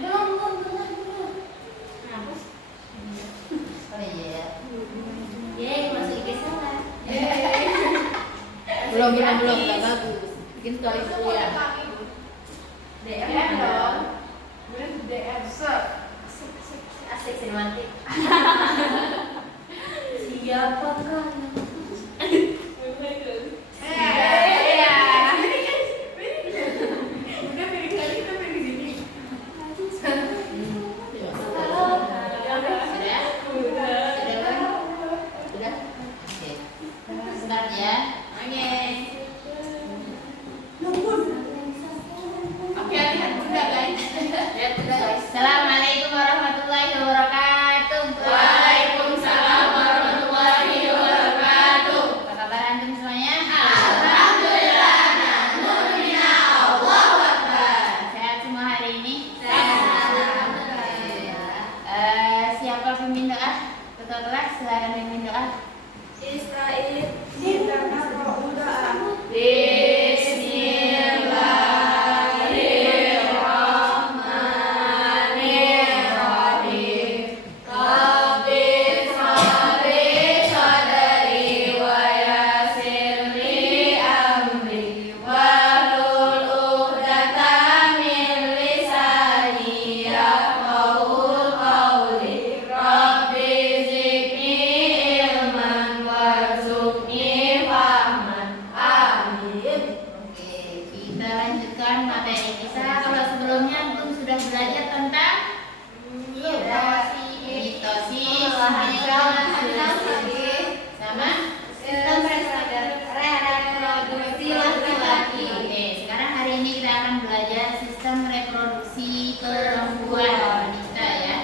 Belum. Hapus. Oh iya. Yeay, masuk IG salah. Belum, nggak bagus. Bikin story dulu ya. DM dong. DM. Asik sinematik. Siapakah yang Udah pilih kali kita pilih sini. Sudah? Oke. Start ya. Oke. Oke, lihat bunda guys. Lihat udah guys. Assalamualaikum warahmatullahi wabarakatuh. Waalaikumsalam warahmatullahi wabarakatuh. Apa kabar antum semuanya? Alhamdulillah, alhamdulillah, Allahu Akbar. Sehat semua hari ini? Alhamdulillah. Siapa pimpin doa? Ketua kelas silakan pimpin doa. Israel, kita naruh doa. Bismillahirrahmanirrahim. Rabbi sholli sadri wa yassir li amri wahlul 'uqdatam min lisani yafqahu qawli. Rabbi zidni ilman warzuqni fahman. Amin. Oke, kita lanjutkan materi kita. Kalau sebelumnya antum sudah belajar tentang mitosis, sama Sistem reproduksi laki-laki. Oke, sekarang hari ini kita akan belajar sistem reproduksi perempuan wanita ya.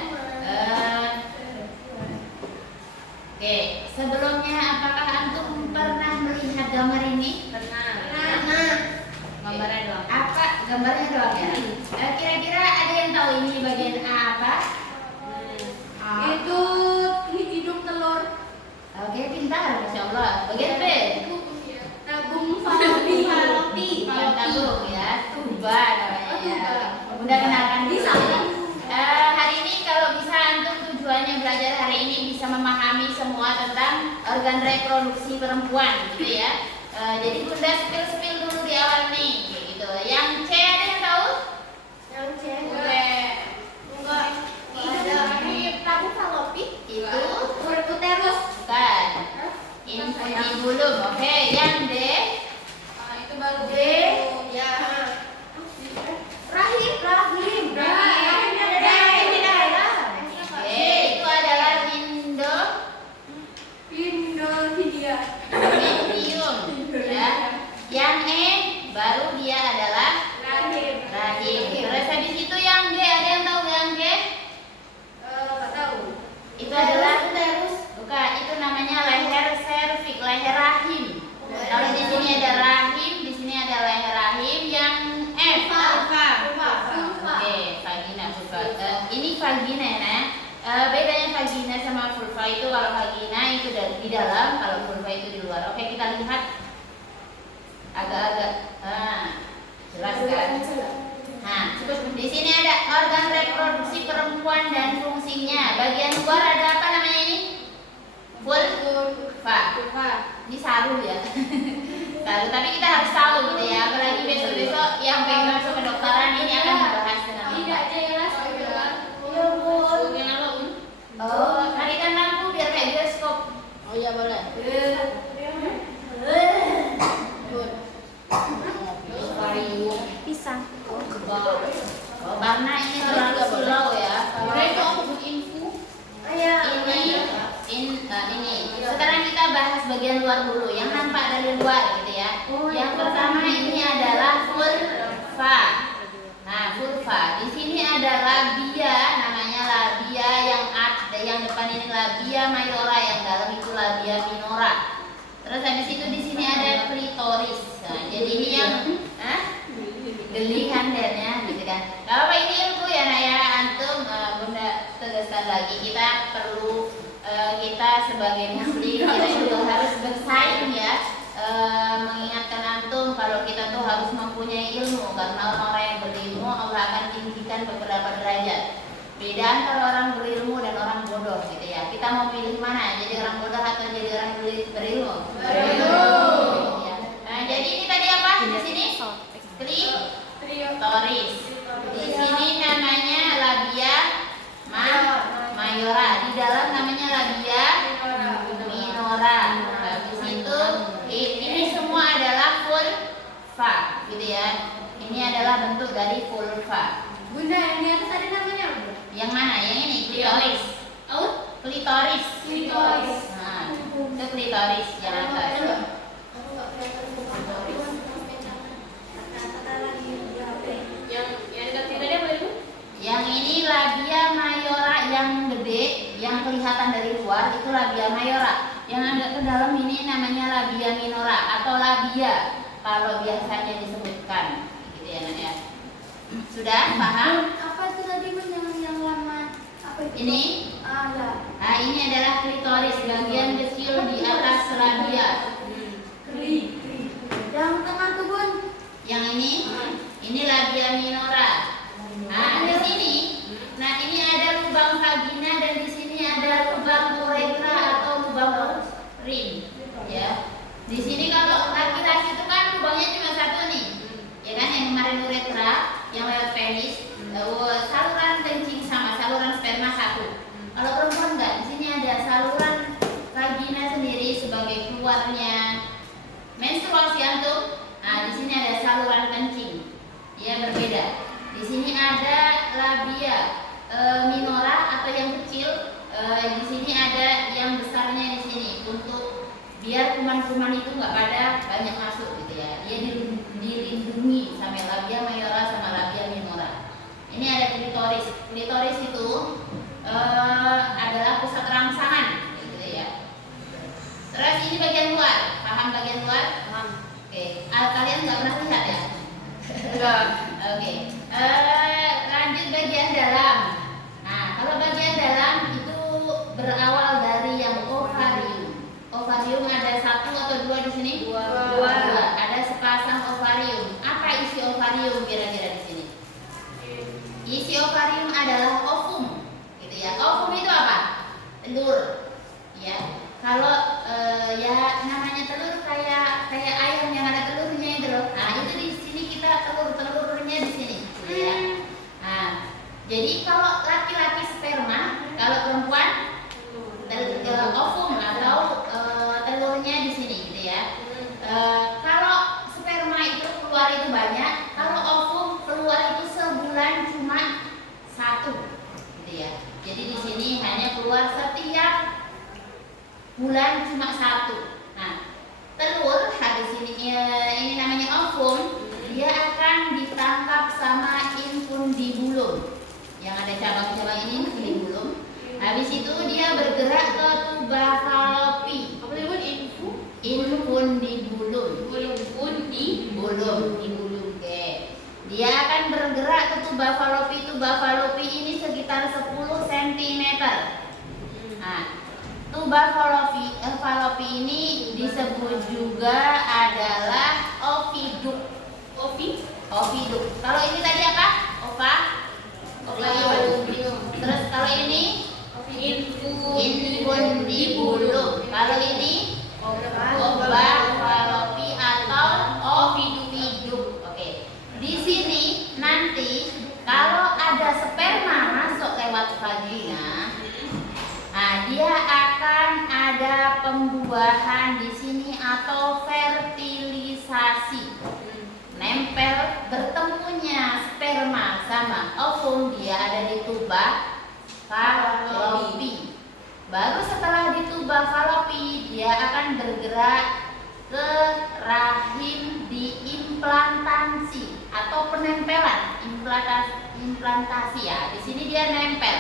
Oke, sebelumnya apakah antum pernah melihat gambar ini? Pernah. Gambarnya doang. Apa? Gambarnya doang ya. Kira-kira ada yang tahu ini bagian A apa? Itu hidung telur. Oke, pintar, masya Allah. Bagian B. Tabung fallopi. Bukan tabung ya, tuba namanya ya. Bunda kenalkan dulu. Bisa. Hari ini kalau bisa antum tujuannya belajar hari ini bisa memahami semua tentang organ reproduksi perempuan gitu ya. Jadi Bunda spill dulu di awal nih kayak gitu. Yang C ada yang tahu? Yang C. Enggak. Ini tabung fallopi. Itu Uterus. bukan. Infundibulum. Oke, yang D. Itu baru D. Ya. Rahim. Oke, itu adalah Indonesia. endometrium ya. Yang E baru dia adalah rahim. Terus habis itu yang G ada yang tahu nggak yang G? Nggak tahu. Itu adalah bukan, itu namanya leher serviks, leher rahim. Kalau di sini ada rahim, di sini ada leher rahim. Yang F Vulva. Oke, vagina, vulva. Ini vagina ya, Nak. Bedanya vagina sama vulva itu kalau vagina itu di dalam, kalau vulva itu di luar. Oke, kita lihat agak-agak. Jelas kan? Nah, di sini ada organ reproduksi perempuan dan fungsinya. Bagian luar ada apa namanya ini? Vulva. Ini saru ya. Saru, tapi kita harus tahu gitu ya. Apalagi besok-besok yang pengen masuk kedokteran ini akan membahas tentang Tidak apa. jelas. Ya, Bun. Oh, matikan lampu biar kayak bioskop. Oh iya boleh. Pisang. Oh, karena ini terlalu slow ya. Ini. Sekarang kita bahas bagian luar dulu, yang nampak dari luar gitu ya. Yang pertama ini adalah vulva. Nah, vulva. Di sini ada labia, namanya labia yang depan ini labia majora, yang dalam itu labia minora. Terus habis itu di sini ada klitoris. Nah, jadi ini yang gelihan dan ya gitu kan. Kalau ini ilmu ya Nak ya, antum Bunda tegaskan lagi, kita perlu kita sebagai muslim kita juga harus bersaing ya, mengingatkan antum kalau kalau kita tuh harus mempunyai ilmu, karena orang-orang yang berilmu Allah akan tinggikan beberapa derajat. Beda antara orang berilmu dan orang bodoh gitu ya. Kita mau pilih mana? Jadi orang bodoh atau jadi orang berilmu? Berilmu. Ya. Nah, jadi ini tadi apa? Di sini klitoris. Di sini namanya labia mayora. Di dalam namanya labia minora. Habis itu ini semua adalah vulva gitu ya. Ini adalah bentuk dari vulva. Bunda yang di atas tadi namanya apa? Yang mana? Yang ini klitoris. Klitoris. Klitoris. Nah, itu klitoris yang atas. Aku nggak kelihatan kata-kata lagi Yang dekat sini tadi apa itu? Yang ini labia mayora yang gede, yang kelihatan dari luar itu labia mayora. Yang agak ke dalam ini namanya labia minora atau labia kalau biasanya disebutkan, gitu ya Nak ya. Sudah paham? Apa itu tadi yang lama? Apa itu? Ini? Ada. Nah, ini adalah klitoris, bagian kecil di atas labia. Kri. Yang tengah tuh Bun. Yang ini labia minora. Nah, di sini, nah ini ada lubang vagina dan di sini ada lubang uretra atau lubang urin, ya. Di sini kalau laki-laki itu kan lubangnya cuma satu nih, ya kan? Yang kemarin uretra, yang lewat penis, saluran kencing sama saluran sperma satu. Kalau perempuan enggak, di sini ada saluran vagina sendiri sebagai keluarnya menstruasi antum. Nah, di sini ada saluran kencing, ya berbeda. Di sini ada labia minora atau yang kecil. Di sini ada yang besarnya di sini untuk biar kuman-kuman itu nggak pada banyak masuk gitu ya. Dia dilindungi sama labia mayora sama labia minora. Ini ada klitoris. Klitoris itu adalah pusat rangsangan gitu ya. Terus ini bagian luar. Paham bagian luar? Paham. Oke. Kalian nggak pernah lihat ya? Enggak. Oke. Lanjut bagian dalam. Nah, kalau bagian dalam itu berawal dari yang ovarium. Ovarium ada satu atau dua di sini? Dua. Ada sepasang ovarium. Apa isi ovarium kira-kira di sini? Isi ovarium adalah ovum, gitu ya. Ovum itu apa? Telur, ya. Kalau ya namanya telur kayak ayam yang ada telurnya itu loh. Nah, itu di sini kita telurnya di sini, gitu ya. Nah, jadi kalau laki-laki sperma, kalau perempuan ovum atau telurnya di sini, gitu ya. Kalau sperma itu keluar itu banyak, kalau ovum keluar itu sebulan cuma satu, gitu ya. Jadi di sini hanya keluar setiap bulan cuma satu. Nah, telur habis ini namanya ovum, dia akan ditangkap sama infundibulum yang ada cabang-cabang ini infundibulum. Habis itu dia bergerak ke tuba fallopi. Apa itu info? Infundibulum. Dibulum. Oke. Dia akan bergerak ke tuba fallopi. Tuba fallopi ini sekitar 10 cm. Nah, tuba fallopi ini disebut juga adalah oviduk. Oviduk. Kalau ini tadi apa? Ovarium. Terus kalau ini infundibulum. Kalau ini tuba fallopi atau oviduk. Oke. Di sini nanti kalau ada sperma masuk lewat vagina, nah dia akan ada pembuahan di sini atau fertilisasi. Nempel bertemunya sperma sama ovum, dia ada di tuba fallopi. Baru setelah di tuba fallopi dia akan bergerak ke rahim di implantasi atau penempelan. Implantasi ya. Di sini dia nempel.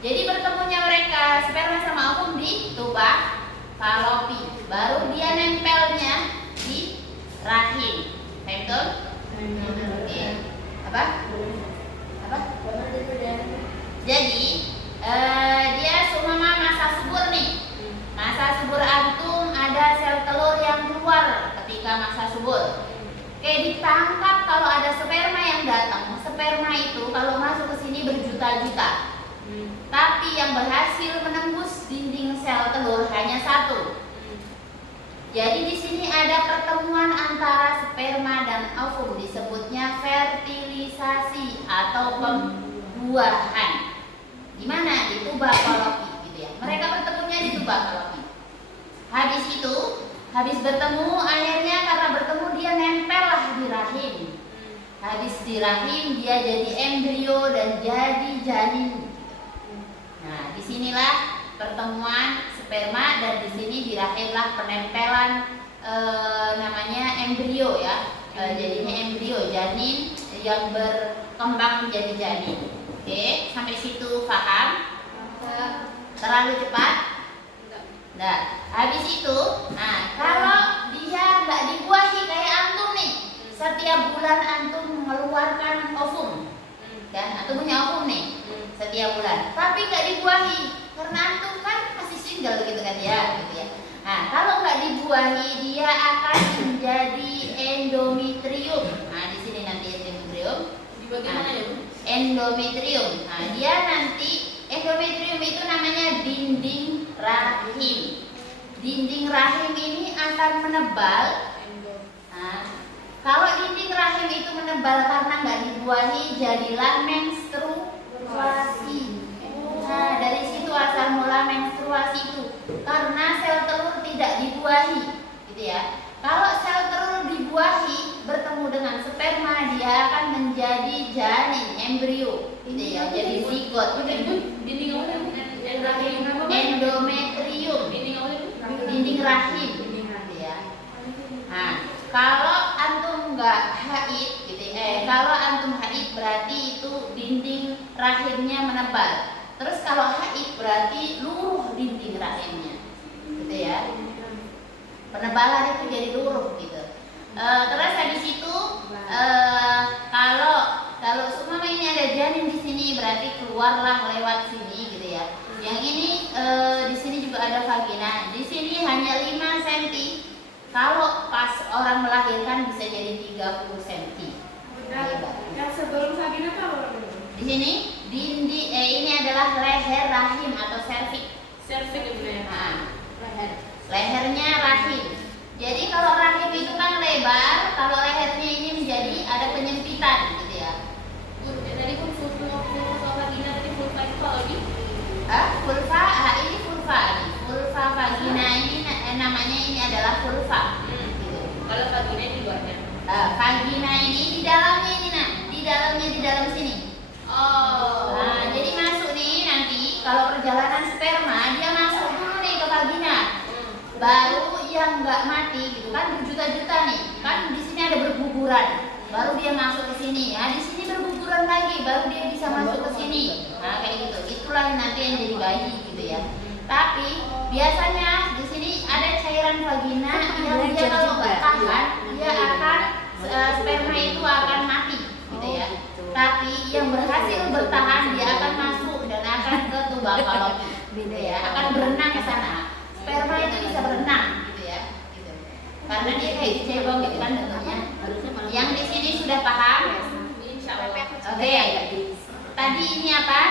Jadi bertemunya mereka sperma sama ovum di tuba fallopi. Baru dia nempelnya di rahim. Betul? Oke. Apa? Jadi dia seumpama masa subur nih. Masa subur antum ada sel telur yang keluar ketika masa subur. berjuta-juta. Tapi yang berhasil menembus dinding sel telur hanya satu. Jadi di sini ada pertemuan antara sperma dan ovum, disebutnya fertilisasi atau pembuahan. Di mana? Di tuba Fallopi, gitu ya. Mereka bertemunya di tuba Fallopi. Habis itu, habis bertemu, akhirnya karena bertemu dia nempel lah di rahim. Habis di rahim dia jadi embrio dan jadi janin. Nah, disinilah pertemuan sperma dan di sini dilahirlah penempelan namanya embrio ya. Jadinya embrio, janin yang berkembang menjadi janin. Oke, sampai situ paham? Terlalu cepat? Nah, habis itu, nah kalau dia nggak dibuahi kayak antum nih, setiap bulan antum mengeluarkan ovum, kan? Antum punya ovum nih, setiap bulan, tapi nggak dibuahi, karena antum kan masih single gitu kan ya, gitu ya. Nah, kalau nggak dibuahi dia akan menjadi endometrium. Nah, di sini nanti endometrium. Di bagian mana ya, Bu? Endometrium. Nah, dia nanti endometrium itu namanya dinding rahim. Dinding rahim ini akan menebal. Nah, kalau dinding rahim itu menebal karena nggak dibuahi, jadilah menstruasi. Nah, dari situ asal mula menstruasi itu, karena sel telur tidak dibuahi, gitu ya. Kalau sel telur dibuahi, bertemu dengan sperma, dia akan menjadi janin, embrio, gitu ya. Jadi zigot. Dinding apa? Rahim. Endometrium. Dinding apa? Dinding rahim, gitu ya. Nah, kalau antum nggak haid, gitu, kalau antum haid berarti itu dinding rahimnya menebal. Terus kalau haid berarti luruh dinding rahimnya, gitu ya. Penebalan itu jadi luruh, gitu. Terus habis itu, kalau semua ini ada janin di sini berarti keluarlah lewat sini, gitu ya. Yang ini di sini juga ada vagina. Di sini hanya 5 cm. Kalau pas orang melahirkan bisa jadi 30 cm. Yang sebelum vagina apa? Di sini ini adalah leher rahim atau cervix. Cervix itu ya. Nah, Leher. lehernya rahim. Jadi kalau rahim itu kan lebar, kalau lehernya ini menjadi ada penyempitan, gitu ya. Tadi pun vulva vagina tadi vulva itu apa lagi? Vulva, ini vulva nih. Vulva vagina ini namanya ini adalah vulva. Gitu. Kalau vagina di luarnya. Vagina ini di dalamnya ini di dalam sini. Oh. Nah, jadi masuk nih nanti kalau perjalanan sperma dia masuk dulu nih ke vagina. Baru yang nggak mati gitu kan berjuta-juta nih. Kan di sini ada berguguran. Baru dia masuk ke sini. Nah, di sini berguguran lagi baru dia bisa masuk ke sini. Nah, kayak gitu. Itulah nanti yang jadi bayi gitu ya. Tapi biasanya di sini ada cairan vagina yang dia kalau nggak tahan dia akan sperma itu akan mati gitu ya. Tapi yang berhasil bertahan dia akan masuk dan akan ke tuba Fallopi, gitu ya. Akan berenang ke sana. Sperma itu bisa berenang, gitu ya. Gitu. Karena dia kayak cebong gitu kan bentuknya. Yang di sini sudah paham? Insya Allah. Oke. Tadi ini apa?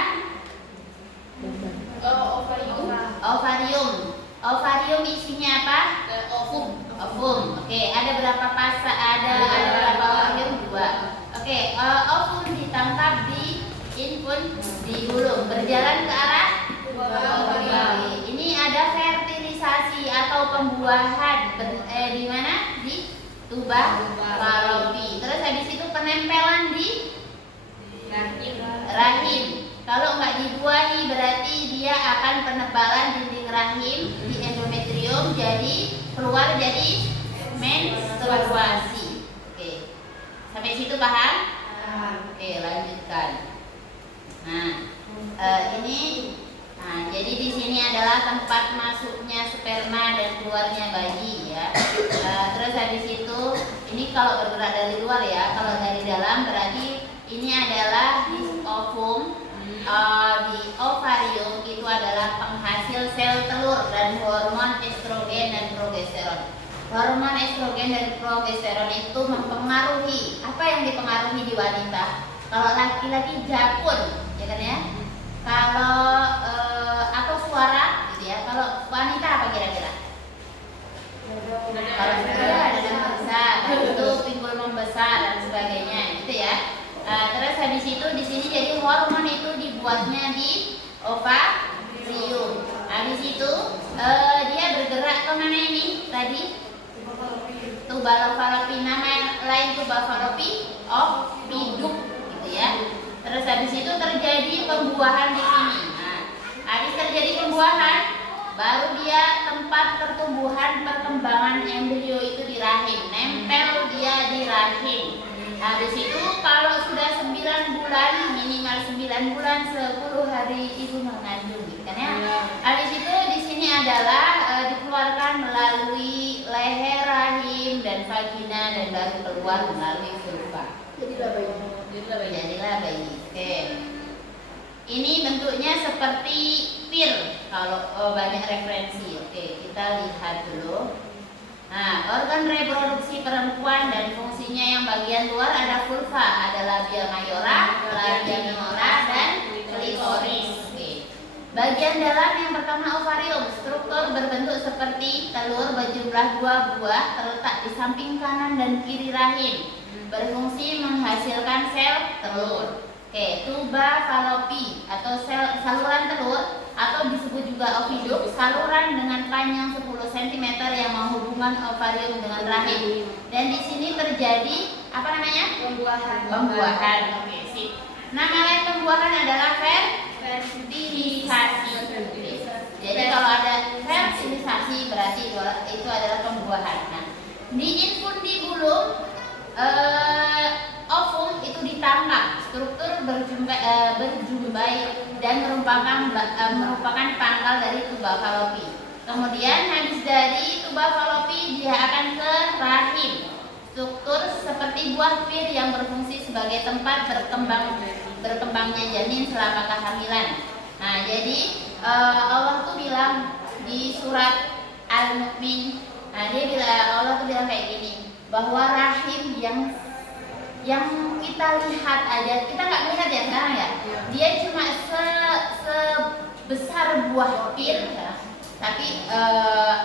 Ovarium. Ovarium. Ovarium isinya apa? Ovum. Ovum. Oke, ada berapa fase? Ada berapa ovarium? 2. Oke, ovum ditangkap di infun di hulu, berjalan ke arah ovarium. Ini ada fertilisasi atau pembuahan di mana? Di tuba Fallopi. Terus habis itu penempelan di rahim. Kalau nggak dibuahi berarti dia akan penebalan dinding rahim di endometrium, jadi keluar jadi menstruasi. Oke, sampai situ paham? Oke, lanjutkan. Nah, jadi di sini adalah tempat masuknya sperma dan keluarnya bayi ya. Terus habis itu, ini kalau bergerak dari luar ya, kalau dari dalam berarti ini adalah di ovum. Di ovarium itu adalah penghasil sel telur dan hormon estrogen dan progesteron. Hormon estrogen dan progesteron itu mempengaruhi apa yang dipengaruhi di wanita. Kalau laki-laki jakun, ya kan ya? hormon itu dibuatnya di ovarium. Habis itu dia bergerak ke mana ini? Tadi tuba falopi, nama yang lain tuba falopi oviduk gitu ya. Terus habis itu terjadi pembuahan di sini. Nah, habis terjadi pembuahan, baru dia tempat pertumbuhan perkembangan embrio itu di rahim, nempel dia di rahim. Habis itu kalau sudah 9 bulan, minimal 9 bulan 10 hari ibu mengandung gitu kan ya. Habis itu di sini adalah dikeluarkan melalui leher rahim dan vagina dan baru keluar melalui vulva. Jadilah bayi. Oke. Ini bentuknya seperti pir kalau banyak referensi. Oke, kita lihat dulu. Nah, organ reproduksi perempuan dan fungsinya yang bagian luar ada vulva, ada labia mayora, labia minora, dan klitoris. Oke. Bagian dalam yang pertama ovarium, struktur berbentuk seperti telur berjumlah 2 buah terletak di samping kanan dan kiri rahim, berfungsi menghasilkan sel telur. Oke, tuba falopi atau saluran telur atau disebut juga oviduk, saluran dengan panjang 10 cm yang menghubungkan ovarium dengan rahim. Dan di sini terjadi apa namanya? Pembuahan. Oke, sip. Nama lain pembuahan adalah fertilisasi. Jadi kalau ada fertilisasi berarti itu adalah pembuahan. Nah, di infundibulum ovum itu ditambah, struktur berjumbai dan merupakan pangkal dari tuba falopi. Kemudian habis dari tuba falopi dia akan ke rahim. Struktur seperti buah pir yang berfungsi sebagai tempat berkembangnya janin selama kehamilan. Nah, jadi Allah tuh bilang di surat Al-Mu'min, Allah tuh bilang kayak gini, bahwa rahim yang kita lihat aja, kita nggak melihat ya sekarang ya, dia cuma sebesar buah pir ya. Tapi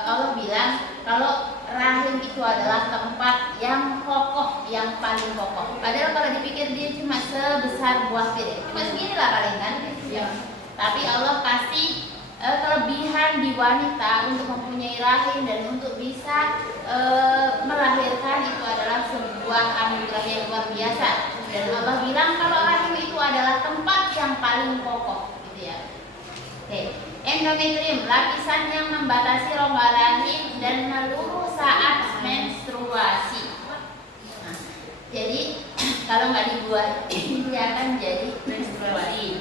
Allah bilang kalau rahim itu adalah tempat yang kokoh, yang paling kokoh. Padahal kalau dipikir dia cuma sebesar buah pir, cuma segini lah paling kan ya. Tapi Allah kasih kelebihan di wanita untuk mempunyai rahim dan untuk bisa melahirkan, itu adalah sebuah anugerah yang luar biasa. Dan Allah bilang kalau rahim itu adalah tempat yang paling kokoh gitu ya. Oke. Endometrium, lapisan yang membatasi rongga rahim dan meluruh saat menstruasi. Nah, jadi kalau nggak dibuat dia akan jadi menstruasi.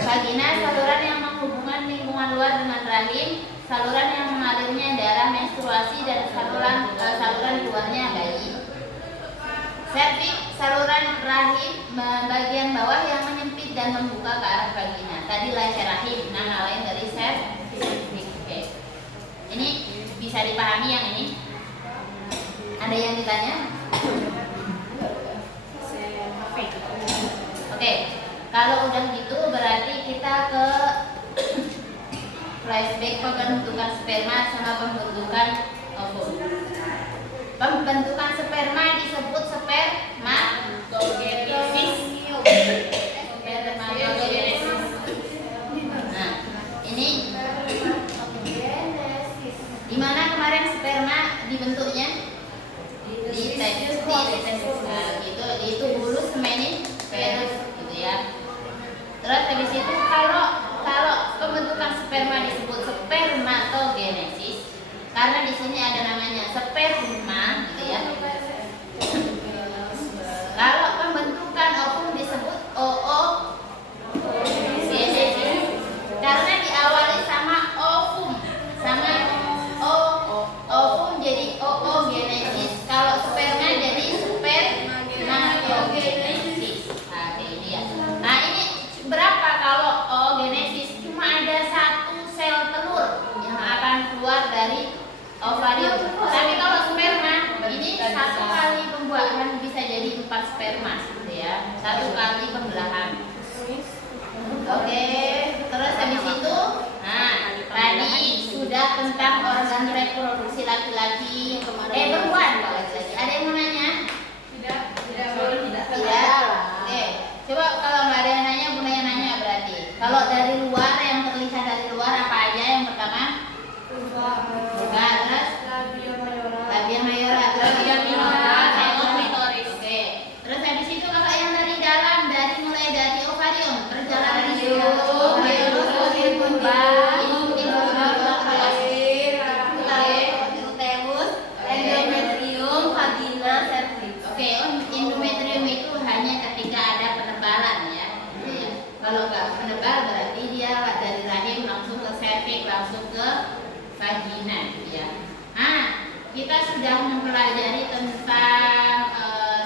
Vagina, saluran yang menghubungkan lingkungan luar dengan rahim, saluran yang mengalirnya darah menstruasi, dan saluran keluarnya bayi. Cervix, saluran rahim bagian bawah yang menyempit dan membuka ke arah vagina. Tadi leher rahim, nama lain dari cervix. Oke. Ini bisa dipahami yang ini? Ada yang ditanya? Oke. Kalau udah gitu berarti kita ke flashback pembentukan sperma sama pembentukan ovum. Pembentukan sperma disebut spermatogenesis. Nah, ini di mana kemarin sperma dibentuknya? Di testis. Nah, gitu, di tubulus seminiferus gitu ya. Terus habis itu kalau pembentukan sperma disebut spermatogenesis karena di sini ada namanya sperma gitu ya. Kalau pembentukan ovum disebut oogenesis karena diawali sama ovum, ovum jadi oogenesis. Kalau sperma jadi spermatogenesis. Nah, ini dia. Nah, ini berapa kalau oogenesis? Cuma ada 1 sel telur yang akan keluar dari ovarium. Tapi kalau sperma ini 1 kali pembuahan bisa jadi 4 sperma gitu ya. 1 kali pembelahan. Oke, terus habis itu tadi sudah tentang organ reproduksi laki-laki. Perempuan kalau laki-laki. Ada yang mau nanya? Tidak. Oke, coba kalau nggak ada yang Kalau dari luar, yang terlihat dari luar apa aja? Yang pertama Vulva. buka, terus Labia mayora. labia mayora, terus Labia minora, telur, klitoris. Oke. Terus habis itu kalau yang dari dalam, mulai dari ovarium, perjalanan itu Endometrium, vagina, cervix. Oke, endometrium itu hanya ketika ada penebalan ya. Kalau nggak penebal berarti dia dari rahim langsung ke cervix, langsung ke vagina ya. Nah, kita sudah mempelajari tentang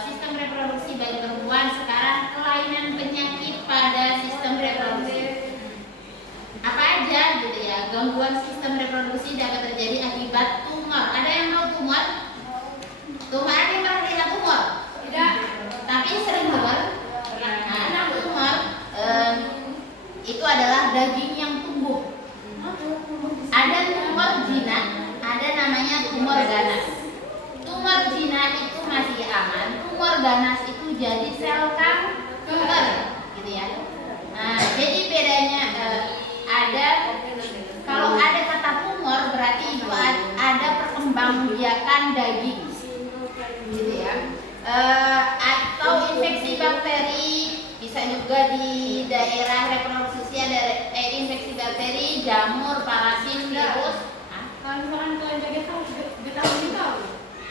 sistem reproduksi bagi perempuan. Sekarang kelainan penyakit pada sistem reproduksi. Apa aja gitu ya? Gangguan sistem reproduksi dapat terjadi akibat tumor. Ada yang tahu tumor? Tumor, ada yang pernah lihat tumor? Tidak. Tapi sering dengar. Nah, tumor itu adalah daging yang tumbuh. Ada tumor jinak, ada namanya tumor ganas. Tumor jinak itu masih aman, tumor ganas itu jadi sel kanker, gitu ya. Nah, jadi bedanya kalau ada kata tumor berarti itu ada perkembangbiakan daging, gitu ya. Atau infeksi bakteri, bisa juga di daerah reproduksi ada infeksi bakteri, jamur, parasit, virus. Kalau misalkan kelenjar getah bening tahu?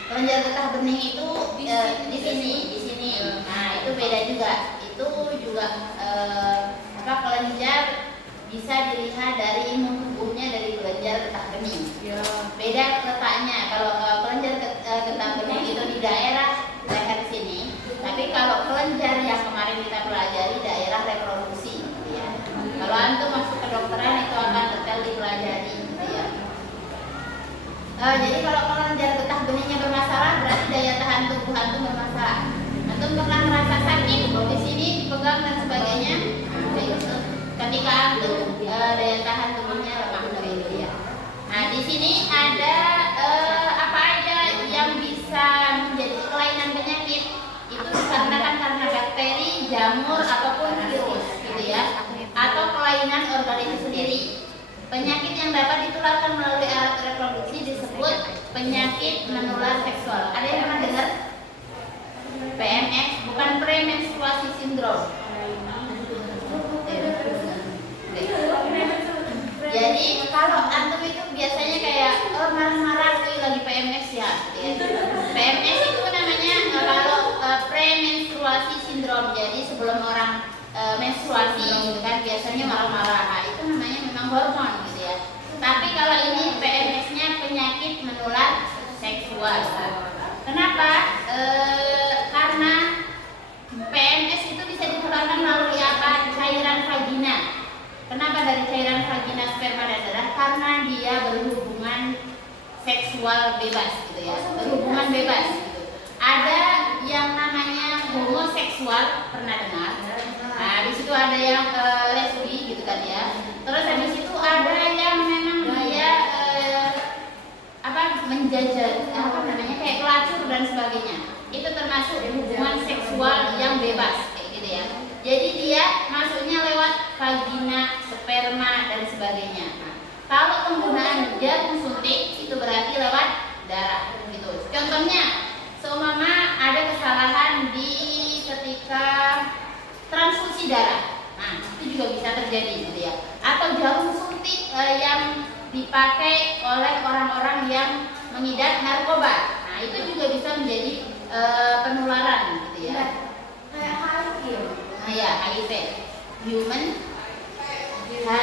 Kelenjar getah bening itu di sini. Nah, itu beda juga. Itu juga kelenjar bisa dilihat dari imun tubuhnya dari kelenjar getah bening. Ya. Beda letaknya. Kalau kelenjar getah bening itu di daerah leher sini, tapi kalau kelenjar yang kemarin kita pelajari daerah reproduksi, gitu ya. Kalau antum masuk ke dokteran itu akan detail dipelajari, gitu ya. Jadi kalau kelenjar getah beningnya bermasalah, berarti daya tahan tubuh antum bermasalah. Antum pernah merasa sakit di sini, dipegang dan sebagainya, itu ketika antum daya tahan tubuhnya lemah, gitu ya. Nah, di sini ada apa aja yang bisa menjadi kelainan penyakit. Itu dikarenakan karena bakteri, jamur ataupun virus, gitu ya. Atau kelainan organ itu sendiri. Penyakit yang dapat ditularkan melalui alat reproduksi disebut penyakit menular seksual. Ada yang pernah dengar? PMS, bukan premenstruasi syndrome. Jadi kalau antum itu biasanya kayak marah-marah lagi PMS ya. PMS itu namanya kalau premenstruasi syndrome. Jadi sebelum orang menstruasi gitu kan biasanya marah-marah. Nah, itu namanya memang hormon gitu ya. Tapi kalau ini PMS-nya penyakit menular seksual. Kenapa? Karena PMS itu bisa ditularkan melalui apa? Cairan vagina. Kenapa dari cairan vagina, sperma dan darah? Karena dia berhubungan seksual bebas gitu ya. Berhubungan bebas gitu. Ada yang namanya homoseksual, pernah dengar? Nah, di situ ada yang lesbi gitu kan ya. Terus habis itu ada yang memang dia menjajah kayak pelacur dan sebagainya. Itu termasuk hubungan seksual yang bebas kayak gitu ya. Jadi dia masuknya lewat vagina, sperma dan sebagainya. Nah, kalau penggunaan jarum suntik itu berarti lewat darah gitu. Contohnya, seumpama ada kesalahan di ketika transfusi darah. Nah, itu juga bisa terjadi gitu ya. Atau jarum suntik yang dipakai oleh orang-orang yang mengidap narkoba. Nah, itu juga bisa menjadi penularan gitu ya. Kayak HIV. Nah, ya HIV, human virus.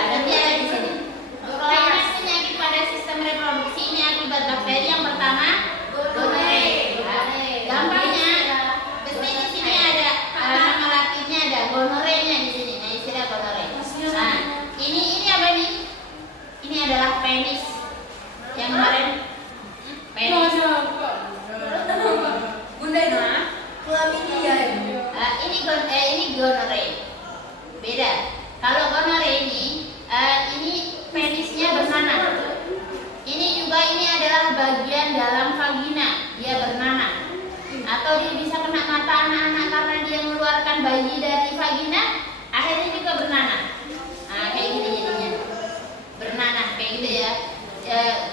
Nanti ada di sini. Kelainan penyakit pada sistem reproduksi ini akibat bakteri. Yang pertama, gonore. Gampangnya, pasti di sini ada nama latinnya, ada gonorenya di sini. Nah, istilah gonore. Nah, ini apa nih? Ini adalah penis. Yang kemarin penis. Bunda itu chlamydia. Ini gonore. Beda. Kalau gonore ini penisnya bernanah. Ini adalah bagian dalam vagina, dia bernanah. Atau dia bisa kena mata anak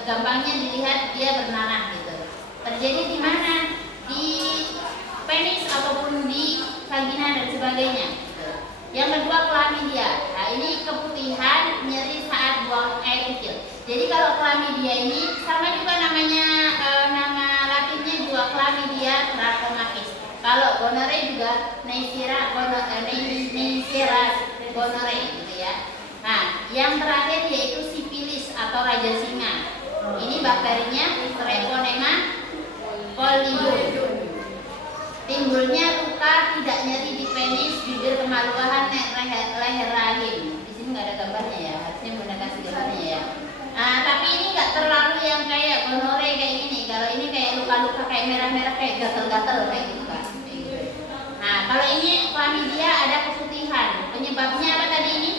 gampangnya dilihat dia bernanah gitu. Terjadi di mana? Di penis ataupun di vagina dan sebagainya. Gitu. Yang kedua chlamydia. Nah ini keputihan, nyeri saat buang air kecil. Jadi kalau chlamydia ini sama juga namanya, nama latinnya juga chlamydia trachomatis. Kalau gonore juga Neisseria gonore gitu ya. Nah, yang terakhir yaitu sifilis atau raja singa. Ini bakterinya Treponema polydum. Timbulnya luka tidak nyeri di penis, bibir, kemaluan, leher rahim. Di sini nggak ada gambarnya ya, harusnya Bunda kasih gambarnya ya. Nah, tapi ini nggak terlalu yang kayak gonore kayak gini. Kalau ini kayak luka-luka kayak merah-merah kayak gatal-gatal kayak gitu kan. Nah, kalau ini chlamydia ada keputihan. Penyebabnya apa tadi ini?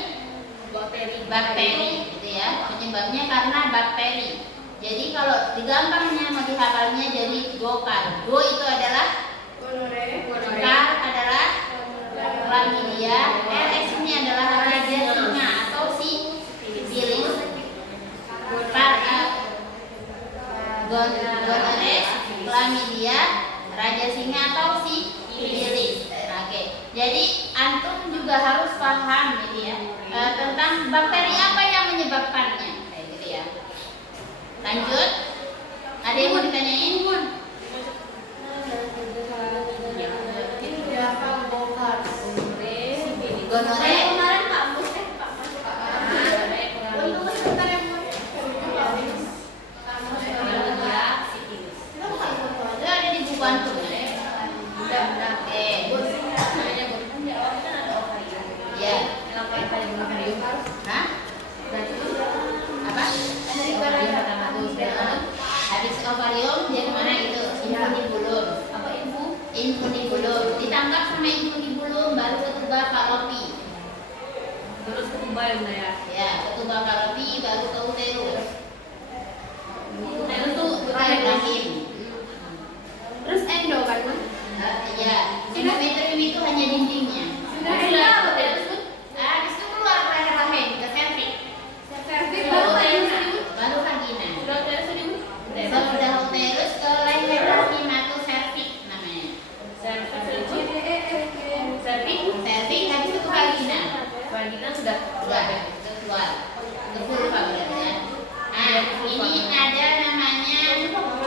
Bakteri gitu ya. Penyebabnya karena bakteri. Jadi kalau digampangnya mau dihafalnya jadi gokar. Go itu adalah kar adalah chlamydia. RS ini adalah raja singa atau sifilis. Gonorrhea, chlamydia, raja singa atau sifilis. Oke. Jadi antum juga harus paham gitu ya, tentang bakteri apa yang menyebabkannya. Kayak gitu ya. Lanjut. Ada yang mau ditanyain? Gonorrhea. Kemarin Pak Mus Itu ada di buku antum ya. Oke. Ya. Hah? Apa? Habis ovarium jadi mana itu? Infunibulum. Apa info? Infunibulum. Ditangkap sama infunibulum baru ketuba falopi. Terus ketuba ya Bunda ya. Ya, ketuba falopi baru ke uterus. Uterus tuh Rahim rahim. Terus endo kan Bun? Ya, endometrium itu hanya dindingnya. Sudah uterus tuh. Habis itu keluar leher rahim ke cervix. Cervix Baru baru uterus, endo. baru vagina. Sudah uterus tuh. Sudah uterus ke leher rahim atau cervix namanya. Cervix Habis itu vagina. vagina sudah Sudah keluar. Ke vulva berarti ya. Nah, ini ada namanya.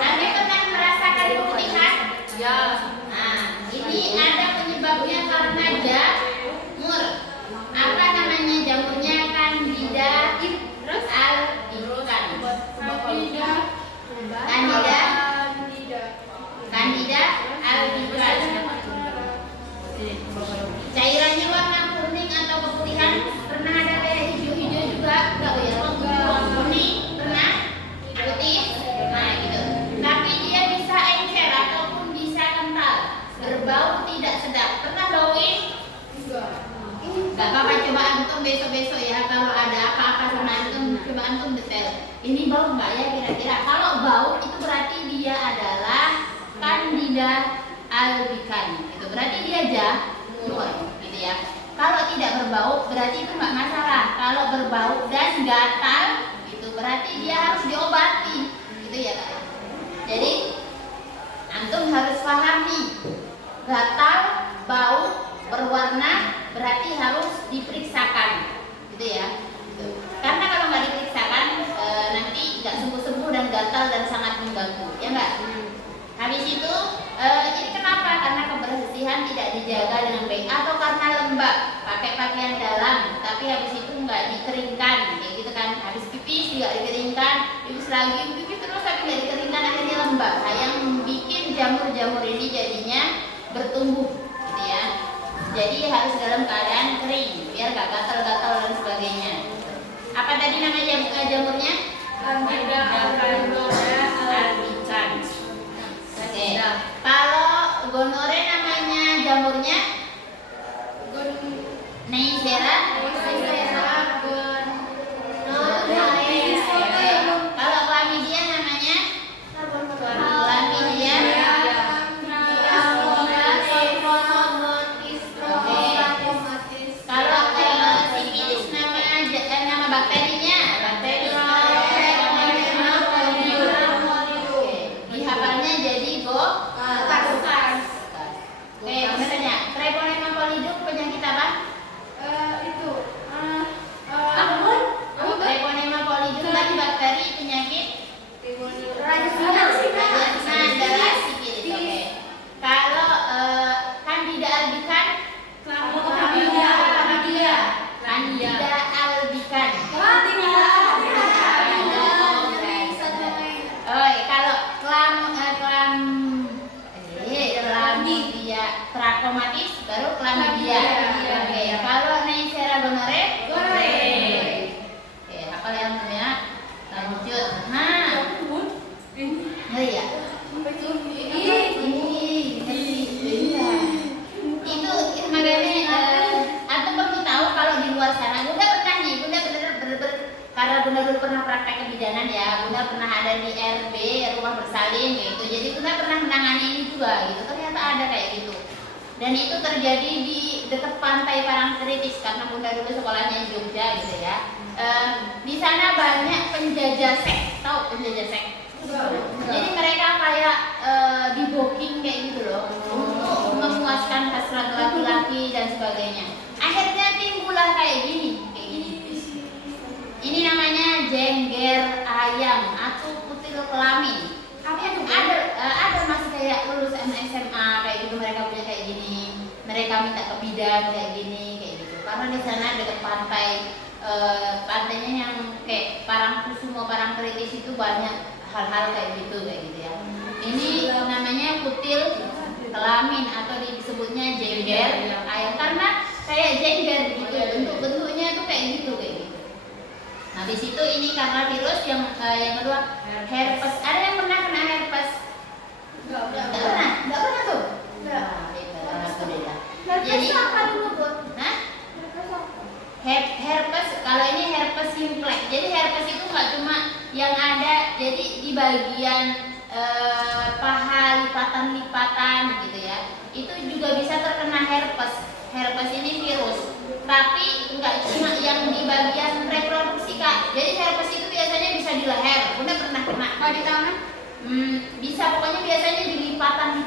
Anda pernah merasakan keputihan? ya. Nah, ini ada penyebabnya karena jamur. Apa namanya jamurnya? Candida albicans. Candida albicans. Cairannya warna kuning atau keputihan. Pernah ada kayak hijau-hijau juga? Enggak ya? Kuning, pernah? Putih? Nah gitu. Tapi dia bisa encer ataupun bisa kental. Berbau tidak sedap. Pernah bauin? Gak apa-apa, coba antum besok-besok ya. Kalau ada apa-apa sama antum, coba antum detail. Ini bau nggak ya kira-kira? Kalau bau itu berarti dia adalah Candida albicans. Itu berarti dia jamur, gitu ya. Kalau tidak berbau berarti itu nggak masalah. Kalau berbau dan gatal, itu berarti dia harus diobati, gitu ya Kak. Jadi antum harus paham nih, gatal, bau, berwarna berarti harus diperiksakan, gitu ya. Gitu. Karena kalau nggak diperiksakan nanti nggak sembuh-sembuh dan gatal dan sangat mengganggu, ya nggak? Habis itu ini kenapa? Karena kebersihan tidak dijaga dengan baik atau karena lembab, pakai pakaian dalam, tapi habis itu nggak dikeringkan, kayak gitu kan? Habis pipis nggak dikeringkan, pipis lagi, pipis terus tapi nggak dikeringkan akhirnya lembab. Nah, yang bikin jamur-jamur ini jadinya bertumbuh, gitu ya. Jadi harus dalam keadaan kering, biar nggak gatal-gatal dan sebagainya. Apa tadi nama jamurnya? Candida albicans. Oke. Kalau gonore namanya jamurnya Neisseria. Kalau chlamydia namanya chlamydia. Kalau sifilis nama bakterinya bakteri kayak trakomatis baru chlamydia. Chlamydia. Oke, kalau Neisseria gonorrhoeae, Gonorrhoeae. Oke, hafal ya namanya. Lanjut. Nah, oh iya. Iya. Itu makanya atau perlu tahu kalau di luar sana Bunda pernah nih, Bunda bener-bener karena Bunda dulu pernah praktek kebidanan ya, Bunda pernah ada di RB rumah bersalin gitu. Jadi Bunda pernah menangani ini juga gitu. Ternyata ada kayak gitu. Dan itu terjadi di dekat pantai Parangtritis karena Bunda dulu sekolahnya di Jogja gitu ya. Di sana banyak penjajah seks, tahu penjajah seks? Jadi mereka kayak di booking kayak gitu loh untuk memuaskan hasrat laki-laki dan sebagainya. Akhirnya timbullah kayak gini. Ini namanya jengger ayam atau kutil kelamin. Ada masih kayak lulus SMA kayak gitu, mereka punya kayak gini. Mereka minta ke bidan kayak gini kayak gitu. Karena di sana dekat pantai, pantainya yang kayak Parangkusumo, Parangtritis itu banyak hal-hal kayak gitu ya. Ini namanya kutil kelamin atau disebutnya jengger ayam karena kayak jengger gitu, bentuk-bentuknya tuh kayak gitu. Nah di situ ini karena virus yang kedua herpes. Ada yang pernah kena herpes? Nggak pernah tuh. Alhamdulillah. Jadi apa dulu Bun? Nah? Herpes, kalau ini herpes simplex. Jadi herpes itu nggak cuma yang ada jadi di bagian paha, lipatan gitu ya. Itu juga bisa terkena herpes. Herpes ini virus. Tapi nggak cuma yang di bagian reproduksi Kak. Jadi herpes itu biasanya bisa di leher. Bunda pernah kena. Kalau di tangan? Bisa, pokoknya biasanya di lipatan.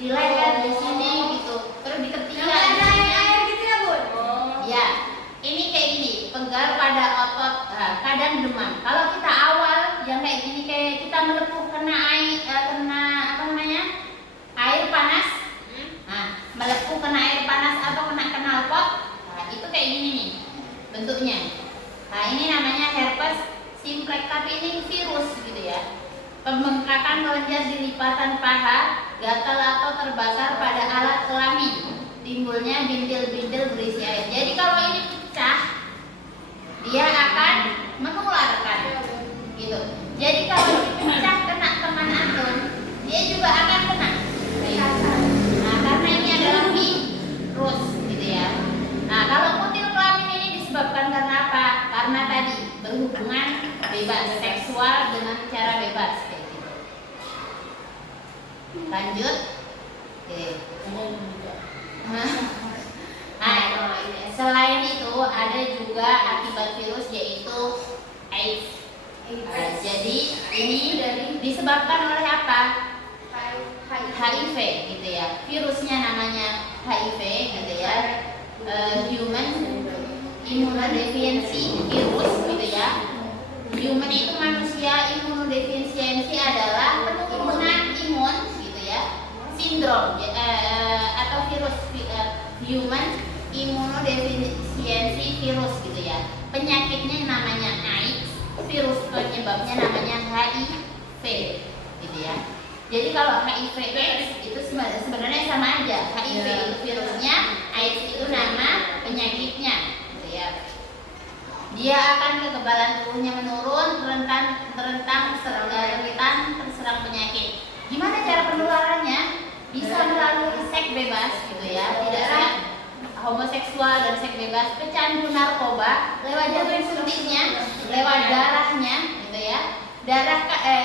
Di leher, di sini gitu. Terus di ketiak. Ada air gitu ya Bun? Ya. Ini kayak gini, pegal pada otot, kadang demam. Kalau kita awal yang kayak gini, kayak kita melepuh kena air, air panas. Nah, melepuh kena air panas atau kena knalpot, itu kayak gini nih bentuknya. Nah, ini namanya herpes simplex, tapi ini virus gitu ya. Pembengkakan kelenjar di lipatan paha, gatal atau terbakar pada alat kelamin. Timbulnya bintil-bintil berisi air. Jadi kalau ini pecah, dia akan menularkan gitu. Jadi kalau dipecah kena teman antum, dia juga akan kena. Nah, karena ini adalah virus gitu ya. Nah, kalau kutil kelamin ini disebabkan karena apa? Karena tadi berhubungan bebas seksual dengan cara bebas kayak gitu. Lanjut. Oke. Nah, selain itu ada juga akibat virus yaitu AIDS. Jadi ini disebabkan oleh apa? HIV gitu ya. Virusnya namanya HIV gitu ya. Human Immunodeficiency Virus gitu ya. Human itu manusia, immunodeficiency adalah penurunan imun gitu ya. Sindrom atau virus Human Immunodeficiency Virus gitu ya. Penyakitnya namanya AIDS, virus penyebabnya namanya HIV gitu ya. Jadi kalau HIV AIDS itu sebenarnya sama aja. HIV itu virusnya, AIDS itu nama penyakitnya gitu ya. Dia akan kekebalan tubuhnya menurun, rentan terserang penyakit. Gimana cara penularannya? Bisa melalui seks bebas gitu ya, tidak ada homoseksual dan seks bebas, pecandu narkoba, lewat jarum suntiknya, lewat darahnya gitu ya.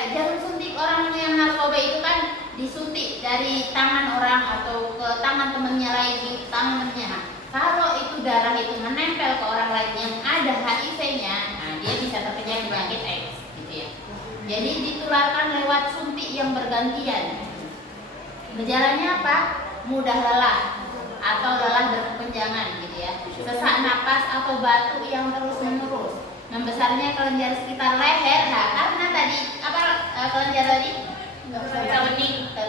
Jarum suntik orang yang narkoba itu kan disuntik dari tangan orang atau ke tangan temennya lain di tangannya. Kalau itu darah itu menempel ke orang lain yang ada HIV-nya, nah dia bisa terkena penyakit AIDS gitu ya. Jadi ditularkan lewat suntik yang bergantian. Gejalanya apa? Mudah lelah atau lelah berkepanjangan gitu ya. Sesak napas atau batuk yang terus-menerus. Membesarnya kelenjar sekitar leher. Nah, karena tadi apa kelenjar tadi?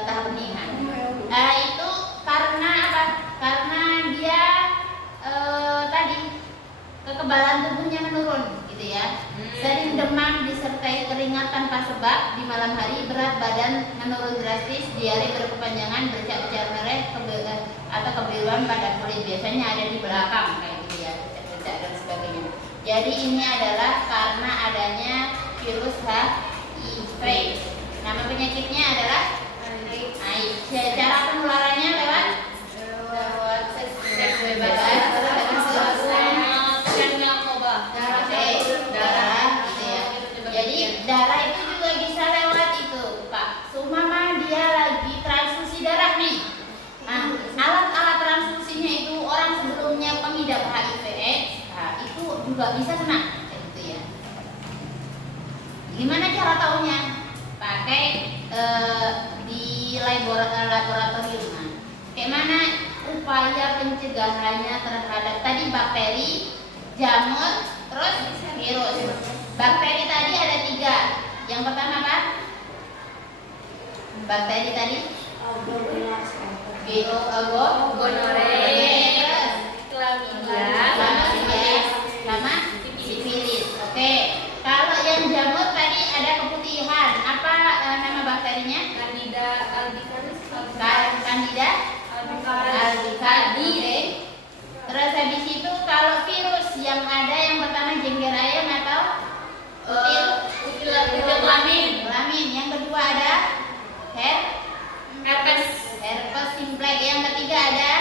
Tahap beningan. Itu karena apa? Karena dia tadi kekebalan tubuhnya menurun gitu ya. Sering demam disertai keringat tanpa sebab di malam hari, berat badan menurun drastis, diare berkepanjangan, bercak-bercak merah, atau kebiruan pada kulit, biasanya ada di belakang kayak gitu ya, bercak dan sebagainya. Jadi ini adalah karena adanya virus HIV. Nama penyakitnya adalah AIDS. Cara penularannya lewat seks bebas, darah gitu ya. Jadi darah itu juga bisa lewat itu, Pak. Seumpama dia lagi transfusi darah nih. Nah, alat-alat transfusinya itu orang sebelumnya pengidap HIV/AIDS, nah, itu juga bisa kena, kayak gitu ya. Gimana cara taunya? Pakai di laboratorium. Nah, kayak mana upaya pencegahannya terhadap tadi bakteri, jamur, terus virus. Bakteri tadi ada 3. Yang pertama apa? Bakteri tadi gonorrhea, sama sifilis. Oke. Kalau yang jamur tadi ada keputihan. Apa nama bakterinya? Candida albicans. Oke. Terus habis itu kalau virus yang ada yang pertama jengger ayam atau lamin. Yang kedua ada herpes simplex. Yang ketiga ada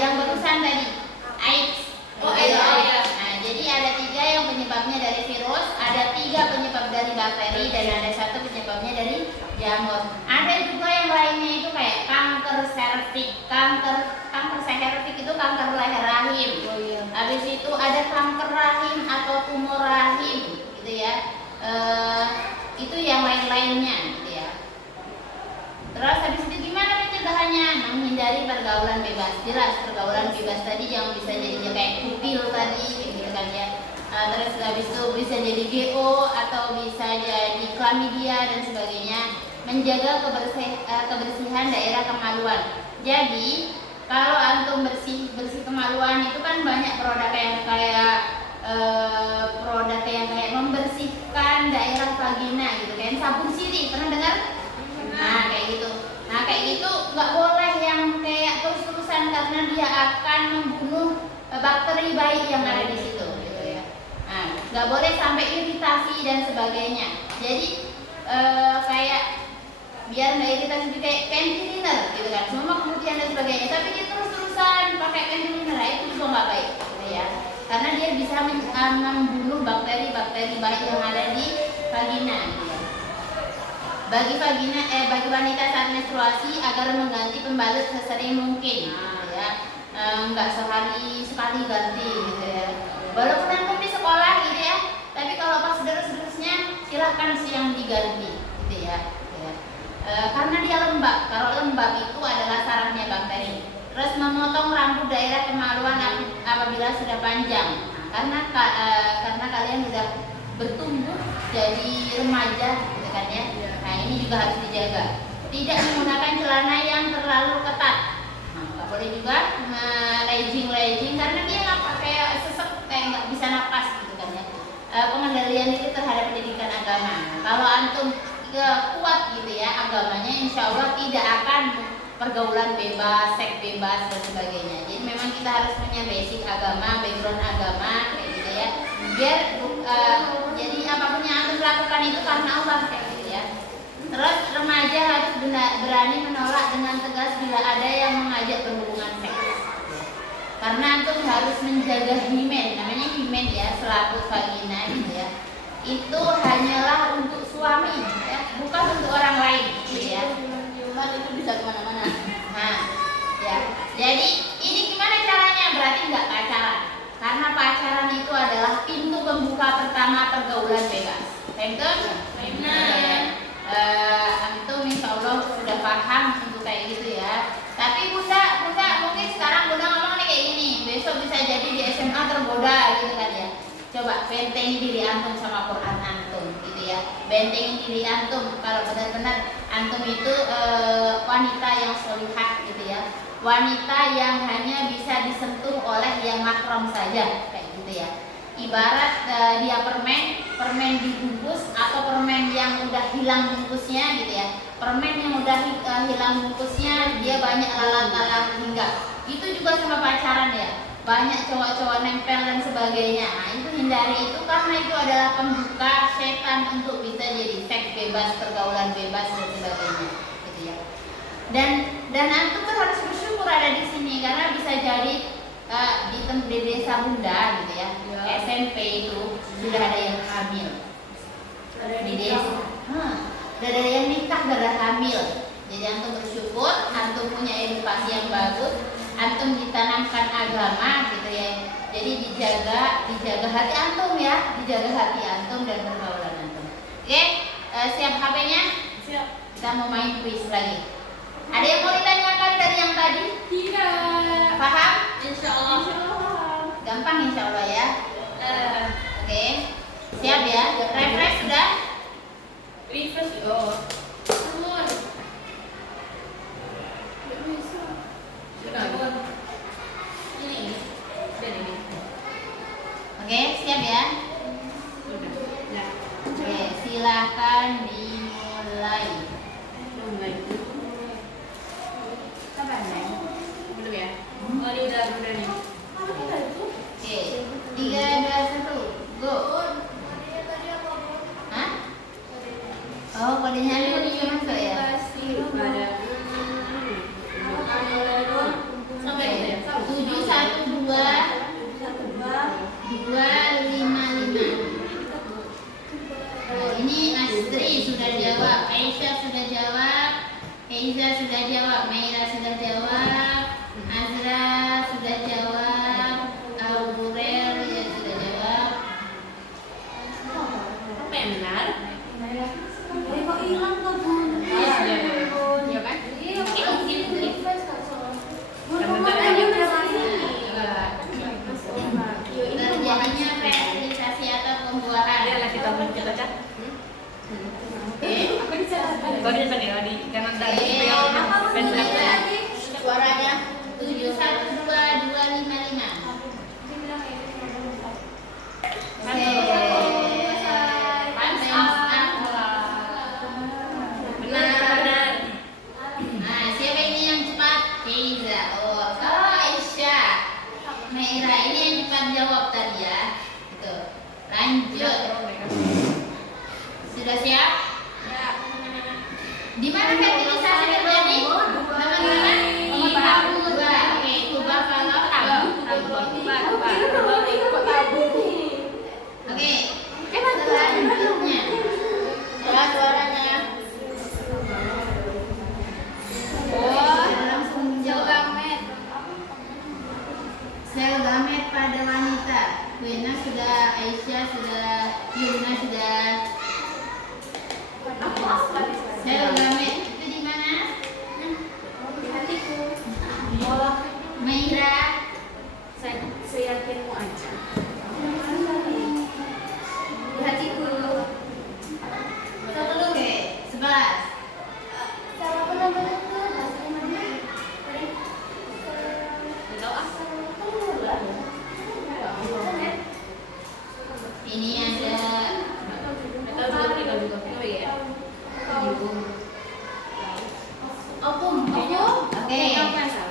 yang barusan tadi AIDS. Nah, jadi ada 3 yang penyebabnya dari virus, ada 3 penyebab dari bakteri, dan ada 1 penyebabnya dari jamur. Ada juga yang lainnya itu kayak kanker serviks. Kanker serviks itu kanker leher rahim. Habis itu ada kanker rahim atau tumor rahim gitu ya. Itu yang lain-lainnya gitu ya. Terus habis itu gimana pencegahannya? Menghindari pergaulan bebas. Jelas pergaulan bebas tadi yang bisa jadi kayak kupil tadi gitu kan ya. Terus habis itu bisa jadi GO atau bisa jadi chlamydia dan sebagainya. Menjaga kebersihan daerah kemaluan. Jadi kalau antum bersih kemaluan itu kan banyak produk yang kayak membersihkan daerah vagina gitu kan, sabun sirih, pernah dengar? Nah kayak gitu nggak boleh yang kayak terus-terusan, karena dia akan membunuh bakteri baik yang ada di situ gitu ya. Nah, nggak boleh sampai iritasi dan sebagainya. Jadi kayak biar nggak iritasi kayak panty liner gitu kan, semua kemudian dan sebagainya. Tapi dia terus-terusan pakai panty liner, itu juga nggak baik gitu ya. Karena dia bisa membunuh bakteri-bakteri baik yang ada di vagina. Bagi wanita saat menstruasi agar mengganti pembalut sesering mungkin, gitu ya. Nggak sehari sekali ganti, gitu ya. Walaupun antum di sekolah, gitu ya. Tapi kalau pas terus-terusnya silahkan siang diganti, gitu ya. Karena dia lembab. Kalau lembab itu adalah sarangnya bakteri. Terus memotong rambut daerah kemaluan apabila sudah panjang. Nah, karena kalian sudah bertumbuh jadi remaja, gitu kan ya. Nah, ini juga harus dijaga. Tidak menggunakan celana yang terlalu ketat. Nah, nggak boleh juga legging karena dia kayak sesek, kayak nggak bisa napas gitu kan ya. Pengendalian itu terhadap pendidikan agama. Kalau antum kuat gitu ya agamanya, insya Allah tidak akan pergaulan bebas, seks bebas dan sebagainya. Jadi memang kita harus punya basic agama, background agama kayak gitu ya. Biar jadi apapun yang antum lakukan itu karena Allah kayak gitu ya. Terus remaja harus berani menolak dengan tegas bila ada yang mengajak berhubungan seks. Karena antum harus menjaga himen, namanya himen ya, selaput vagina gitu ya. Itu hanyalah untuk suami ya, bukan untuk orang lain gitu ya. Itu bisa kemana-mana. Nah, ya. Jadi ini gimana caranya? Berarti nggak pacaran. Karena pacaran itu adalah pintu pembuka pertama pergaulan bebas. Betul? Benar. Antum insya Allah sudah paham untuk kayak gitu ya. Tapi bunda mungkin sekarang bunda ngomong nih kayak gini, besok bisa jadi di SMA tergoda gitu kan ya. Coba bentengi diri antum sama Quran antum gitu ya. Bentengi diri antum kalau benar-benar antum itu wanita yang solihah gitu ya. Wanita yang hanya bisa disentuh oleh yang mahram saja kayak gitu ya. Ibarat dia permen dibungkus atau permen yang udah hilang bungkusnya gitu ya. Permen yang udah hilang bungkusnya dia banyak lalat-lalat hinggap. Itu juga sama pacaran ya, banyak cowok-cowok nempel dan sebagainya. Nah itu hindari itu karena itu adalah pembuka setan untuk bisa jadi seks bebas, pergaulan bebas dan sebagainya, gitu ya. Dan antum tuh harus bersyukur ada di sini karena bisa jadi di desa Bunda gitu ya, SMP itu sudah ada yang hamil di desa. Udah ada yang nikah, udah ada hamil. Jadi antum bersyukur, antum punya edukasi yang bagus, antum ditanamkan agama gitu ya. Jadi dijaga hati antum ya, dijaga hati antum dan pergaulan antum. Oke, siap HP-nya? Siap. Kita mau main kuis lagi. Ada yang mau ditanyakan dari yang tadi? Tidak. Paham? Insya Allah. Gampang insya Allah ya. Oke, siap ya. Refresh sudah? Refresh. Oh. Namun. Namun. Ini. Dari ini. Oke, siap ya. Udah. Ya. Oke, silahkan dimulai. Mulai. Sabar ya. Belum ya? Oh, ini udah nih. Oke, 3, 2, 1, go. Hah? Oh, kodenya ini juga masuk ya? Ada. Sampai gitu ya? 7, 1, 2, 2, 5, 5. Nah, ini Astri sudah jawab, Aisyah sudah jawab, Eiza sudah jawab, Meira sudah jawab, Azra sudah jawab, Aurel ya sudah jawab. Apa yang benar? Kok hilang tuh Bun? Iya kan? Mungkin. Ayo udah masuk. Terjadinya fertilisasi atau pembuahan. Ada kita cak. Oke. Kau di sana ya di kanan dan Oke. kiri. Suaranya 7, 1, 2, 2, 5, 5. Benar. Nah, siapa ini yang cepat? Eiza. Oh, Aisyah. Meira ini yang cepat jawab tadi ya. Gitu. Lanjut. Sudah siap? Di mana fertilisasi terjadi? Teman-teman? Di Papua. Oke, Kuba kalau Oke. Selanjutnya. Suaranya. Oh, langsung jawab. Sel gamet pada wanita. Wena sudah, Aisyah sudah, Yuna sudah. Sel gamet itu di mana? Meira. Saya yakinmu aja. Hatiku. Oke, 11. Ini ada opum. Oke.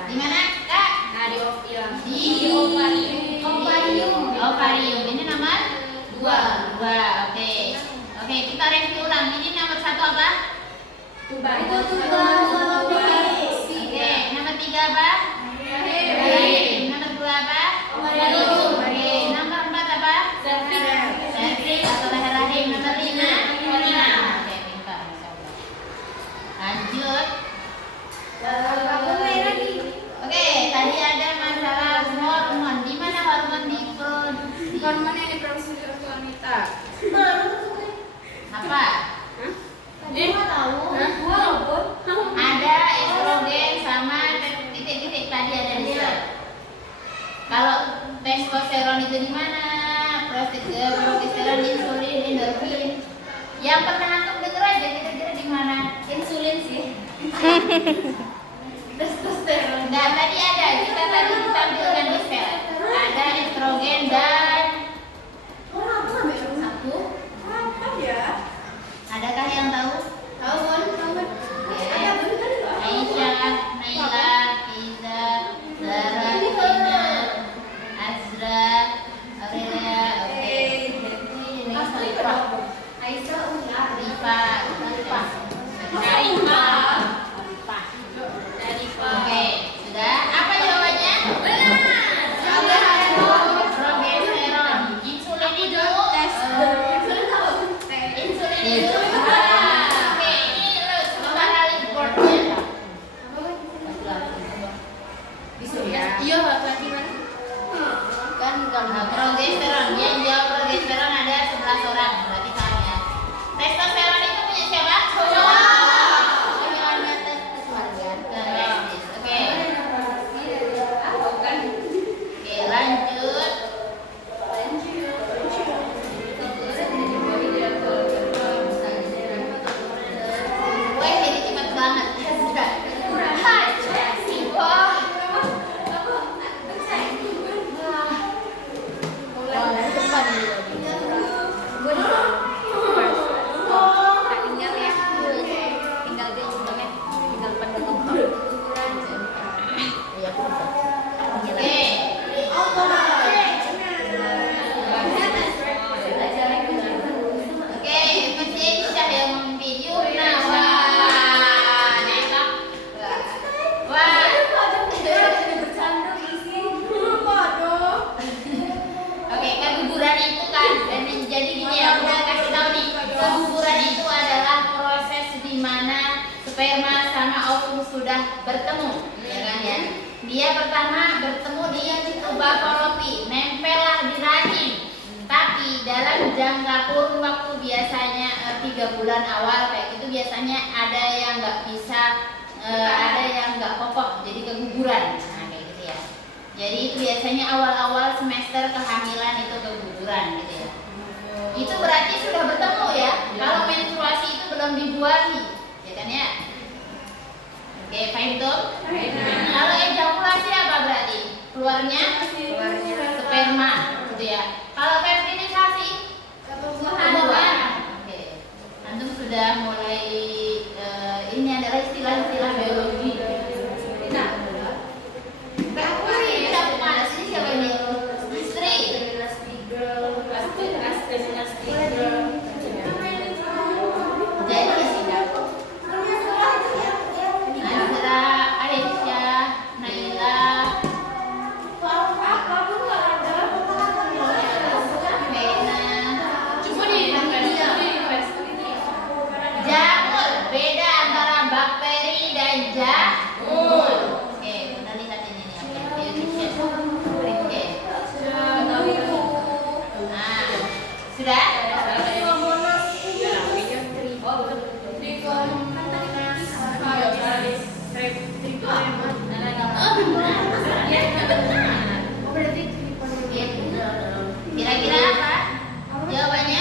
Di mana, Kak? Di ovarium. Ini nomor 2. Oke. Oke, kita review ulang. Ini nomor 1 apa? Oke, nomor 3 apa? Rahim. Nomor 2 apa? Oke, nomor 4 apa? Cervix atau leher rahim. Nomor 5? Oke, pintar, Masya Allah. Lanjut. Oke, tadi ada masalah hormon. Di mana hormon diproduksi? Hormon yang diproduksi oleh wanita. Apa? Ada estrogen sama titik-titik tadi ada di slide. Kalau testosteron itu di mana? Progesteron, insulin, endorfin. Yang pernah antum denger aja kira-kira di mana? Insulin sih. Testosteron. Dan tadi ada, kita tadi ditampilkan di sel. Ada estrogen dan satu. Adakah yang tahu? Tahu, Bon? Aisyah, Naila, Iya, laki-laki kan. Kan kalau Nah, progesteron, dia yang jawab progesteron ada 11 orang, berarti sama ya. Testosteron itu punya siapa? hanya tes margan. Testis. Oke. Oke, lanjut. Wah, ini cepat banget. Ya sudah. Wah. Tak ingat ya. Tinggal dia ujungnya, tinggal pendukung. Iya, Oke. Oke, masih Aisyah yang memimpin. Yumna, wah, nembak. Wah. Oke, keguguran itu kan, dan jadi gini ya, udah kasih tahu nih, keguguran itu adalah proses di mana sperma sama ovum sudah bertemu, ya kan ya. Dia pertama bertemu di tuba falopi, nempellah di rahim. Tapi dalam jangka kurun waktu biasanya 3 bulan awal kayak gitu biasanya ada yang nggak bisa, ada yang nggak kokoh, jadi keguguran. Nah kayak gitu ya. Jadi itu biasanya awal-awal semester kehamilan itu keguguran gitu ya. Itu berarti sudah bertemu ya. Kalau menstruasi itu belum dibuahi, ya kan ya. Oke, faham tuh? Kalau ejakulasi apa berarti? Keluarnya sperma, gitu ya. Kalau fertilisasi kebuahan. Oke. Antum sudah mulai ini adalah istilah-istilah biologi. Nah, siapa ini? Istri. Jadi Nazra, Aisyah, Naila, Mena. Jamur, beda antara bakteri dan jamur. Oke, kita lihat ini nih apa yang Oke. Nah, sudah? Kira-kira apa? Jawabannya?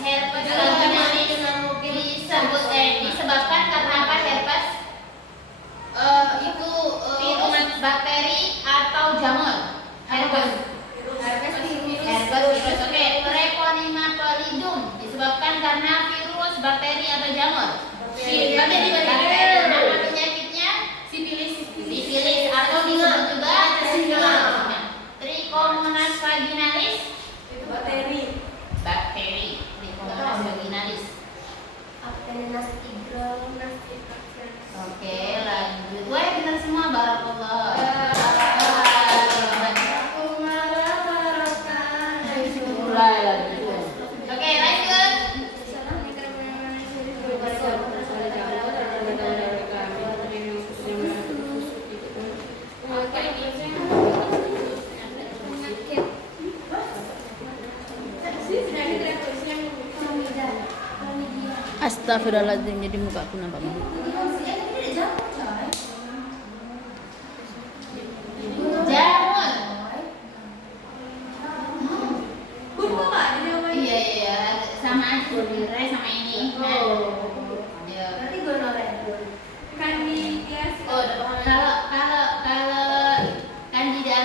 Herpes disebabkan karena apa herpes? Itu virus, bakteri atau jamur? Herpes. Herpes virus. Oke, Treponema pallidum disebabkan karena virus, bakteri atau jamur? Bakteri. Nama penyakitnya? Sifilis atau disebut juga Trichomonas vaginalis. Bakteri. Trichomonas vaginalis. Oke, lanjut. Wah, benar semua, barakallah. Mulai lagi. Oke, lanjut. Astagfirullahaladzim, jadi muka aku nampak banget. Jamur. Iya, sama aja sebenarnya sama ini. Nah, ya. Oh, kalau kandida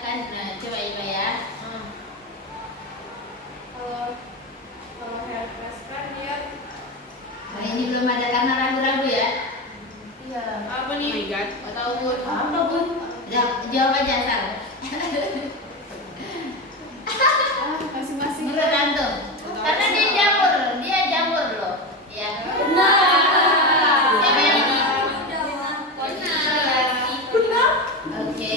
kan coba Iba ya. Nah, ini belum ada karena ragu-ragu ya. Apa nih? Jawab aja asal. Masing-masing. Menurut antum. Karena dia jamur loh. Ya. Siapa yang ini? Oke.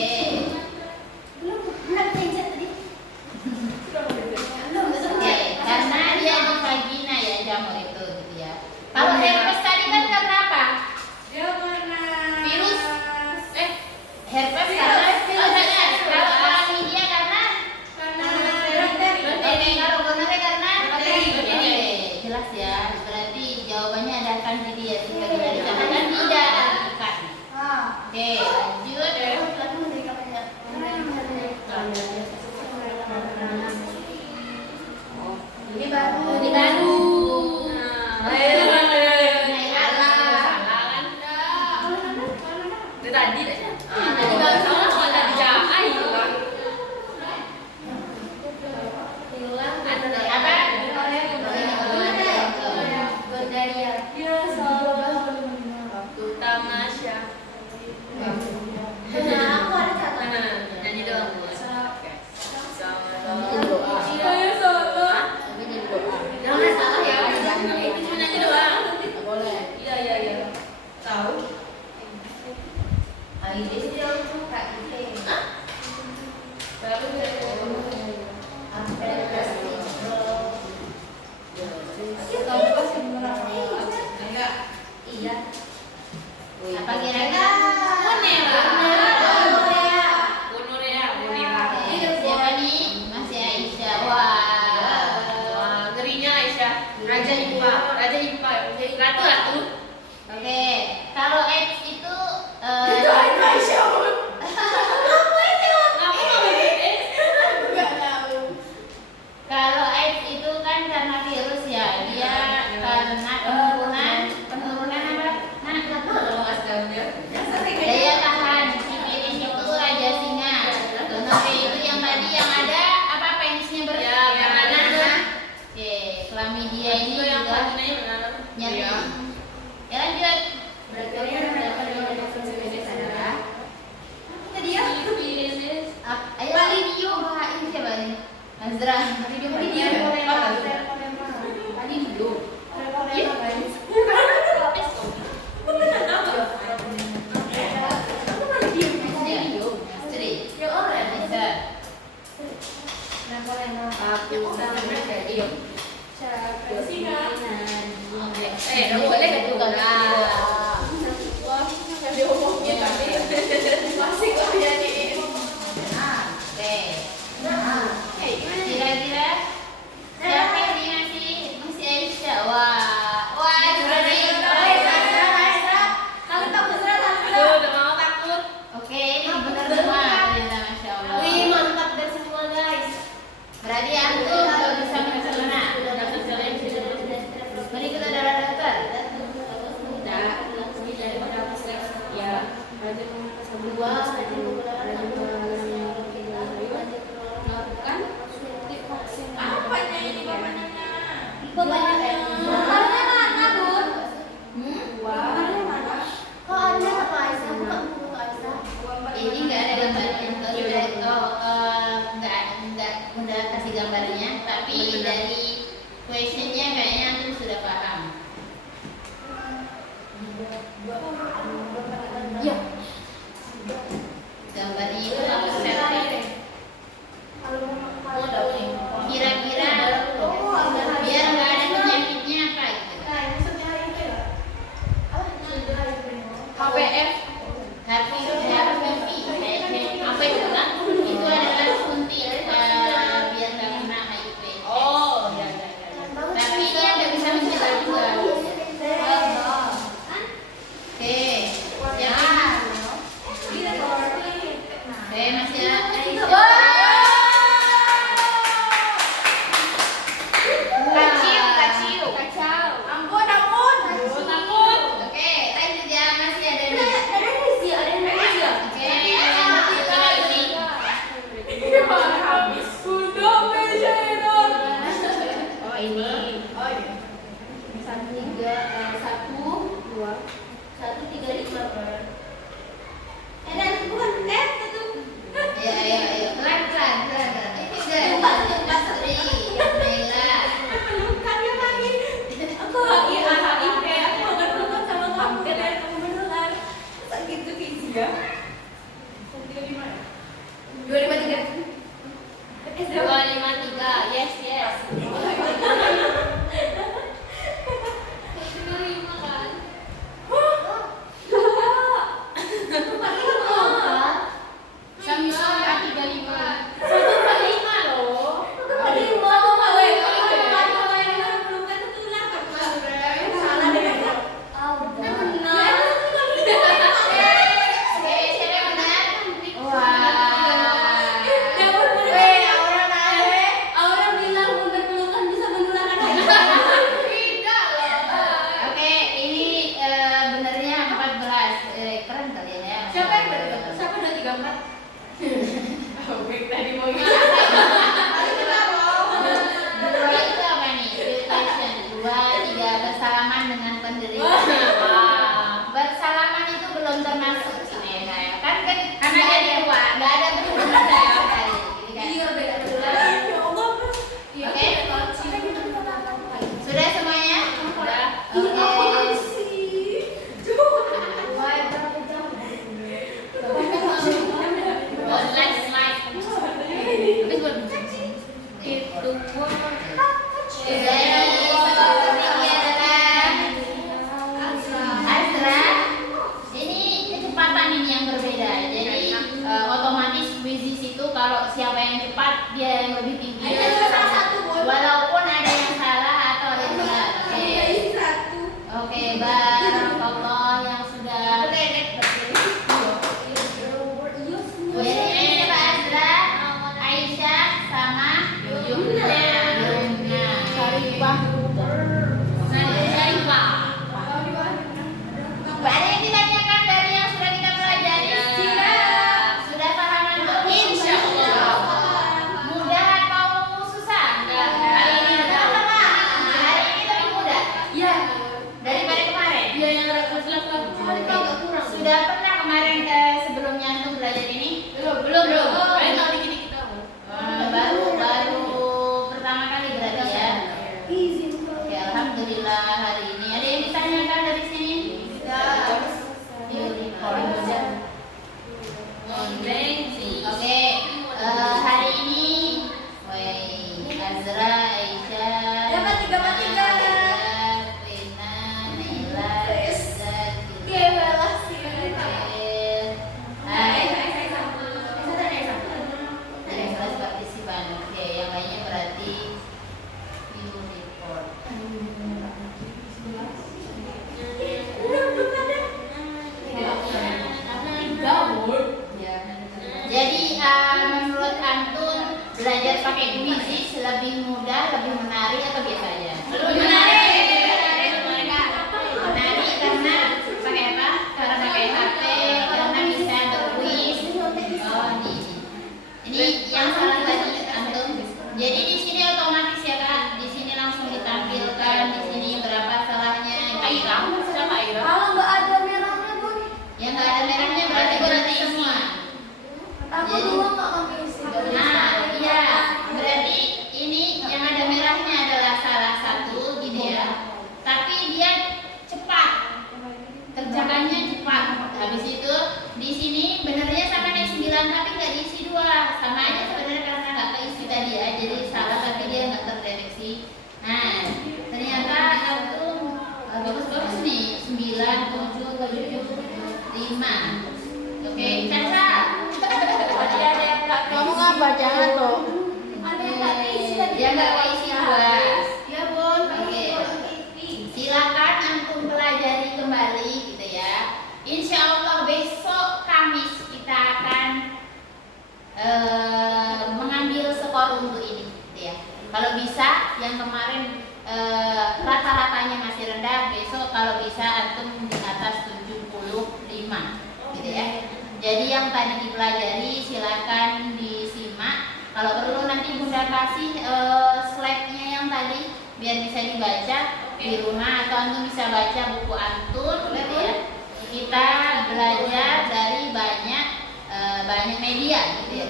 Oke, karena dia di vagina ya jamur itu gitu ya. Kalau herpes tadi kan karena apa? Dia warna nanti dia sebagai dikatakan tidak alkitab. Oke, lanjut. Ini baru. Ini baru. Tadi baru salah kok tadi jangan hilang. Apa? Berdaria. Ya salah. Waktu tamasya. Nah, aku ada catatan. Nyanyi doang, Bu. Iya ya salah. Jangan salah ya. Itu cuma nyanyi doang. Boleh. Iya. Tahu? Ini sih orang suka gitu. Baru enggak. Iya. Apa kira-kira? Bonora. Siapa nih? Masih Aisyah. Wah. Wah, ngerinya Aisyah. Raja Impa. Ratu. Oke, kalau X itu kalau AIDS itu kan karena virus ya, dia karena penurunan apa? Daya tahan. Sifilis itu raja singa. Gonorrhea itu yang tadi yang ada apa penisnya Ya, karena Oke, klamidia ini itu yang juga pastinya benar. nyeri. Iya. Ya lanjut. Ayo Lidio, ini siapa nih? Azra. Nggak boleh gitu kan? Masih kok nyanyiin. Kira-kira siapa ini masih Aisyah? Wah, keren. Aduh, udah mau takut. Oke, ini benar semua ternyata, masya Allah. Wih, mantap dan semua guys. Berarti aku nggak bisa mencerna. Berikut adalah daftar. Gambarnya mana, Bun? Hmm? Kok ada apa Aisyah? Bukan buku Aisyah. Ini nggak ada gambarnya. Nggak udah kasih gambarnya, tapi dari questionnya kayaknya aku sudah paham. Iya. Gambarnya itu apa sih? Kira-kira biar nggak ada penyakitnya apa gitu. HPF. HPV, apa itu kan? Itu adalah suntik biar nggak kena HIV. Oh, ya. Tapi dia nggak bisa mencegah juga. Oke, yang ini. Oke, masih ada Aisyah. Kacau. Ampun. Takut. Oke, lanjut ya, masih ada nih. Ada Indonesia, ada Indonesia. Oke, lanjut kalau ini. Oh, ini. Satu, tiga, lima. Dan bukan itu. Ayo, pelan-pelan. Ini udah Mbak Sri, Nela. Pelukannya lagi. Aku HIV, aku nggak pelukan sama kamu karena kamu menular. Sakit tuh ya. 253. 253. Yes. belum. Kalian tahu dikit-dikit dong. Baru pertama kali berarti ya. Oke, alhamdulillah hari ini ada yang ditanyakan dari sini? Oke, hari ini, Azra, Aisyah, Dapat 3/3. Rina, Naila, Izzat, dari kelas partisipan. Oke, yang lainnya berarti view report. Ya. Jadi menurut Antun belajar pakai quizzes lebih mudah, lebih menarik atau biasa aja? Menarik karena pakai apa? Karena pakai HP, karena bisa berkuis. Oh, ini yang salah tadi Antun. Jadi di sini otomatis ya Kak, di sini langsung ditampilkan di sini berapa salahnya. Siapa Aira? Kalau nggak ada merahnya Bun, Yang nggak ada merahnya berarti berarti semua. aku Jadi- dulu nggak ngisi. Nah, iya, berarti ini yang ada merahnya adalah salah satu gitu ya. Tapi dia cepat, kerjakannya cepat. Habis itu di sini benernya sama nih 9 tapi nggak diisi 2, sama aja sebenarnya karena nggak keisi tadi ya. Jadi salah tapi dia nggak terdeteksi. Nah, ternyata aku bagus-bagus nih 9, 7, 5. Oke, Caca. Kamu nggak baca tuh? Ada yang nggak keisi tadi. Dia nggak keisi 2. Ya Bun. Oke. Silakan antum pelajari kembali gitu ya. Insya Allah besok Kamis kita akan mengambil skor untuk ini gitu ya. Kalau bisa yang kemarin rata-ratanya masih rendah, besok kalau bisa antum di atas 75 gitu ya. Jadi yang tadi dipelajari silakan disimak. Kalau perlu nanti Bunda kasih slide-nya yang tadi biar bisa dibaca di rumah atau antum bisa baca buku Antun gitu ya. Kita belajar dari banyak media gitu ya.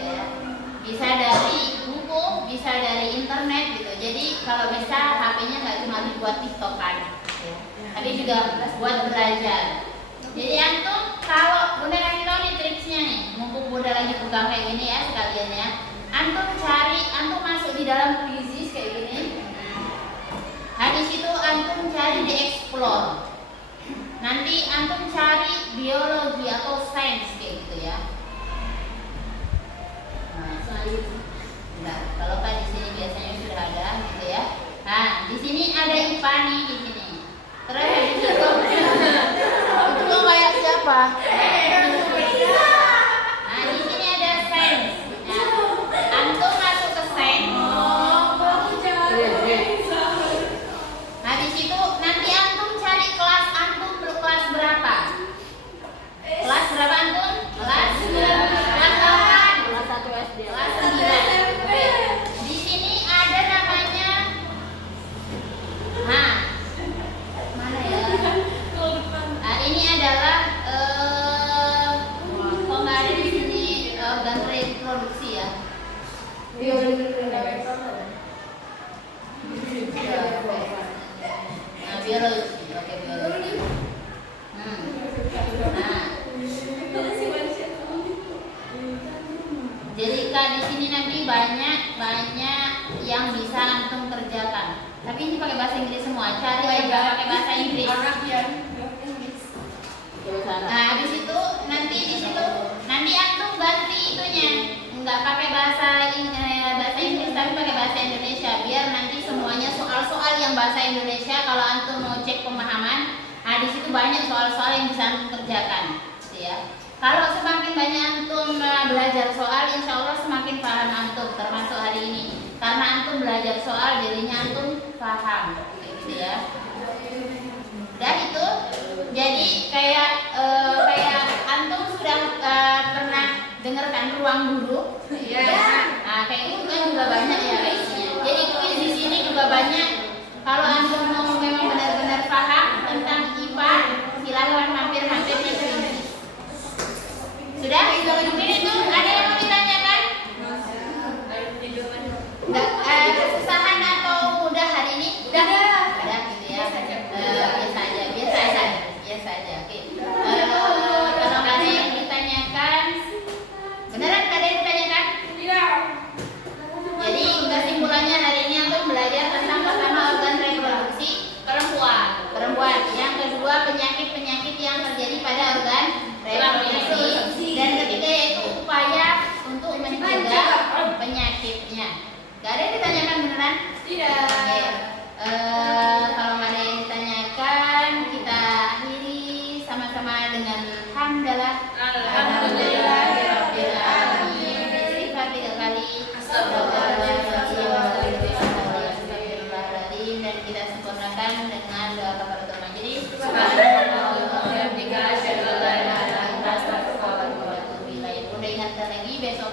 Bisa dari buku, bisa dari internet gitu. Jadi kalau bisa HP-nya nggak cuma dibuat TikTokan, gitu ya. Tapi juga buat belajar. Jadi antum kalau Bunda kasih tahu nih triksnya nih, mumpung Bunda lagi pegang kayak gini ya sekalian ya. Antum masuk di dalam quizzes kayak gini. Habis itu antum cari di explore. Nanti antum cari biologi atau sains kayak gitu ya. Nah, kalau kan di sini biasanya sudah ada gitu ya. Nah, di sini ada IPA nih di sini. Terus habis itu Itu lo kayak siapa? nah, di sini ada sains. Nah, antum masuk ke sains. Habis itu nanti antum cari kelas antum kelas berapa? Kelas berapa antum? Kelas 8. Kelas 1 SD. Kelas 9. Di sini ada namanya. Nah, mana ya? Nah, ini adalah kok nggak ada di sini organ reproduksi ya? Nah, biologi. Oke, biologi. Nah, jadi Kak di sini nanti banyak yang bisa antum kerjakan. Tapi ini pakai bahasa Inggris semua. Cari yang nggak pakai bahasa Inggris. Nah, habis itu nanti di situ nanti antum ganti itunya. Nggak pakai bahasa Inggris tapi pakai bahasa Indonesia biar nanti semuanya soal-soal yang bahasa Indonesia kalau antum mau cek pemahaman. Nah, di situ banyak soal-soal yang bisa antum kerjakan, gitu ya. Kalau semakin banyak antum belajar soal, insya Allah semakin paham antum, termasuk hari ini. Karena antum belajar soal, jadinya antum paham, gitu ya. Udah itu, jadi kayak antum sudah pernah dengarkan ruang guru, ya. Nah, kayak itu kan juga banyak ya isinya. Jadi kuis di sini juga banyak. Kalau antum mau memang benar-benar paham tentang IPA, silakan mampir-mampir di sini. Sudah? Mungkin itu ada yang mau ditanya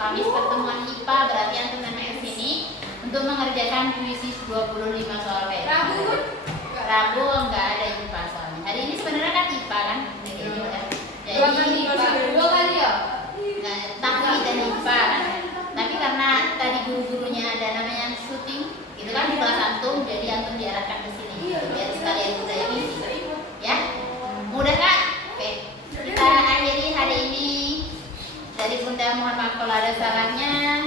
Kamis pertemuan IPA, berarti antum nanti ke sini untuk mengerjakan puisi 25 soal kayak Rabu gitu. pun? Rabu enggak ada IPA soalnya. Hari ini sebenarnya kan IPA kan? Jadi Dua kali ya? nah, tapi dan IPA kan. Tapi karena tadi guru-gurunya ada namanya syuting, itu kan di kelas antum, jadi antum diarahkan ke sini. Biar sekalian udah yang isi. Ya? Mudah Kak? Oke. Kita akhiri hari ini. Dari Bunda mohon maaf kalau ada salahnya.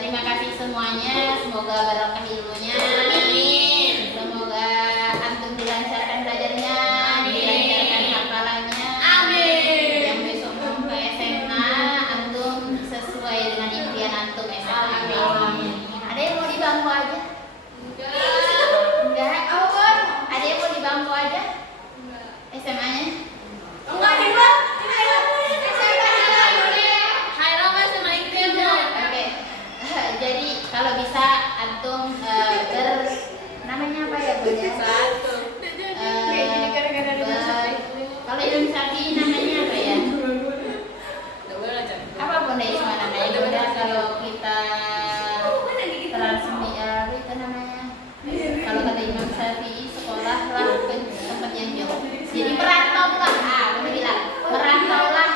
Terima kasih semuanya. Semoga barokah ilmunya. Amin. Semoga antum dilancarkan belajarnya, dilancarkan hafalannya. Amin. Yang besok mau ke SMA antum sesuai dengan impian antum SMA. Amin. Ada yang mau di bangku aja? Enggak. Ada yang mau di bangku aja? SMA-nya? Enggak, Dewa. Oke. Jadi kalau bisa antum namanya apa ya Bu ya? Kalau Indonesia namanya apa ya? Apa Bunda Isma namanya? Bunda kalau kita transmisi itu namanya. Kalau kata Imam Syafi'i sekolahlah ke tempat yang jauh. Jadi merantaulah. Bunda bilang merantaulah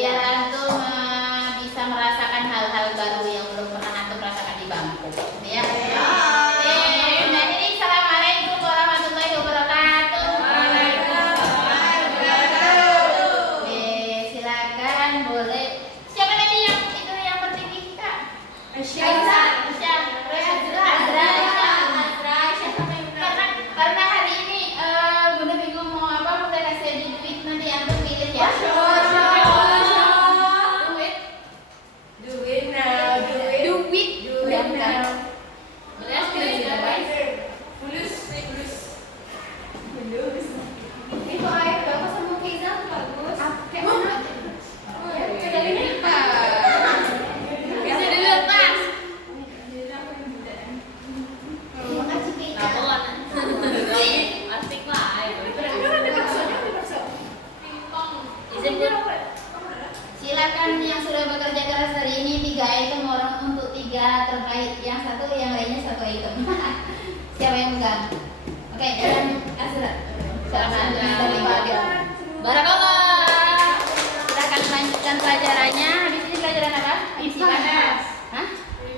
biar antum bisa merasakan hal-hal baru yang belum pernah antum rasakan di bangku. Ya. Nah ini assalamualaikum warahmatullahi wabarakatuh. Oke, silakan boleh. Siapa tadi yang itu yang tertinggi Kak? Aisyah. Karena hari ini Bunda bingung mau apa, Bunda kasih aja duit, nanti antum pilih ya. Itu air berapa sama Keiza bagus. Kayak mana? Bisa dilepas. Makasih Keiza. Asik lah. Silakan yang sudah bekerja keras hari ini 3 item orang untuk 3 terbaik. Yang satu yang lainnya 1 item. Siapa yang pegang? Oke, dan Azra. Silakan dari Pak. Barakallah. Silakan lanjutkan pelajarannya. Habis ini pelajaran apa? IPS. Hah?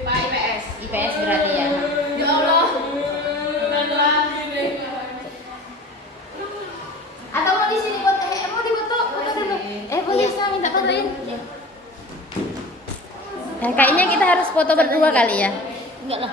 Pak IPS. IPS berarti ya. Ya Allah. Atau mau di sini buat mau difoto? Foto dulu. Boleh saya minta fotoin. Ya, kayaknya kita harus foto berdua kali ya. Enggak lah,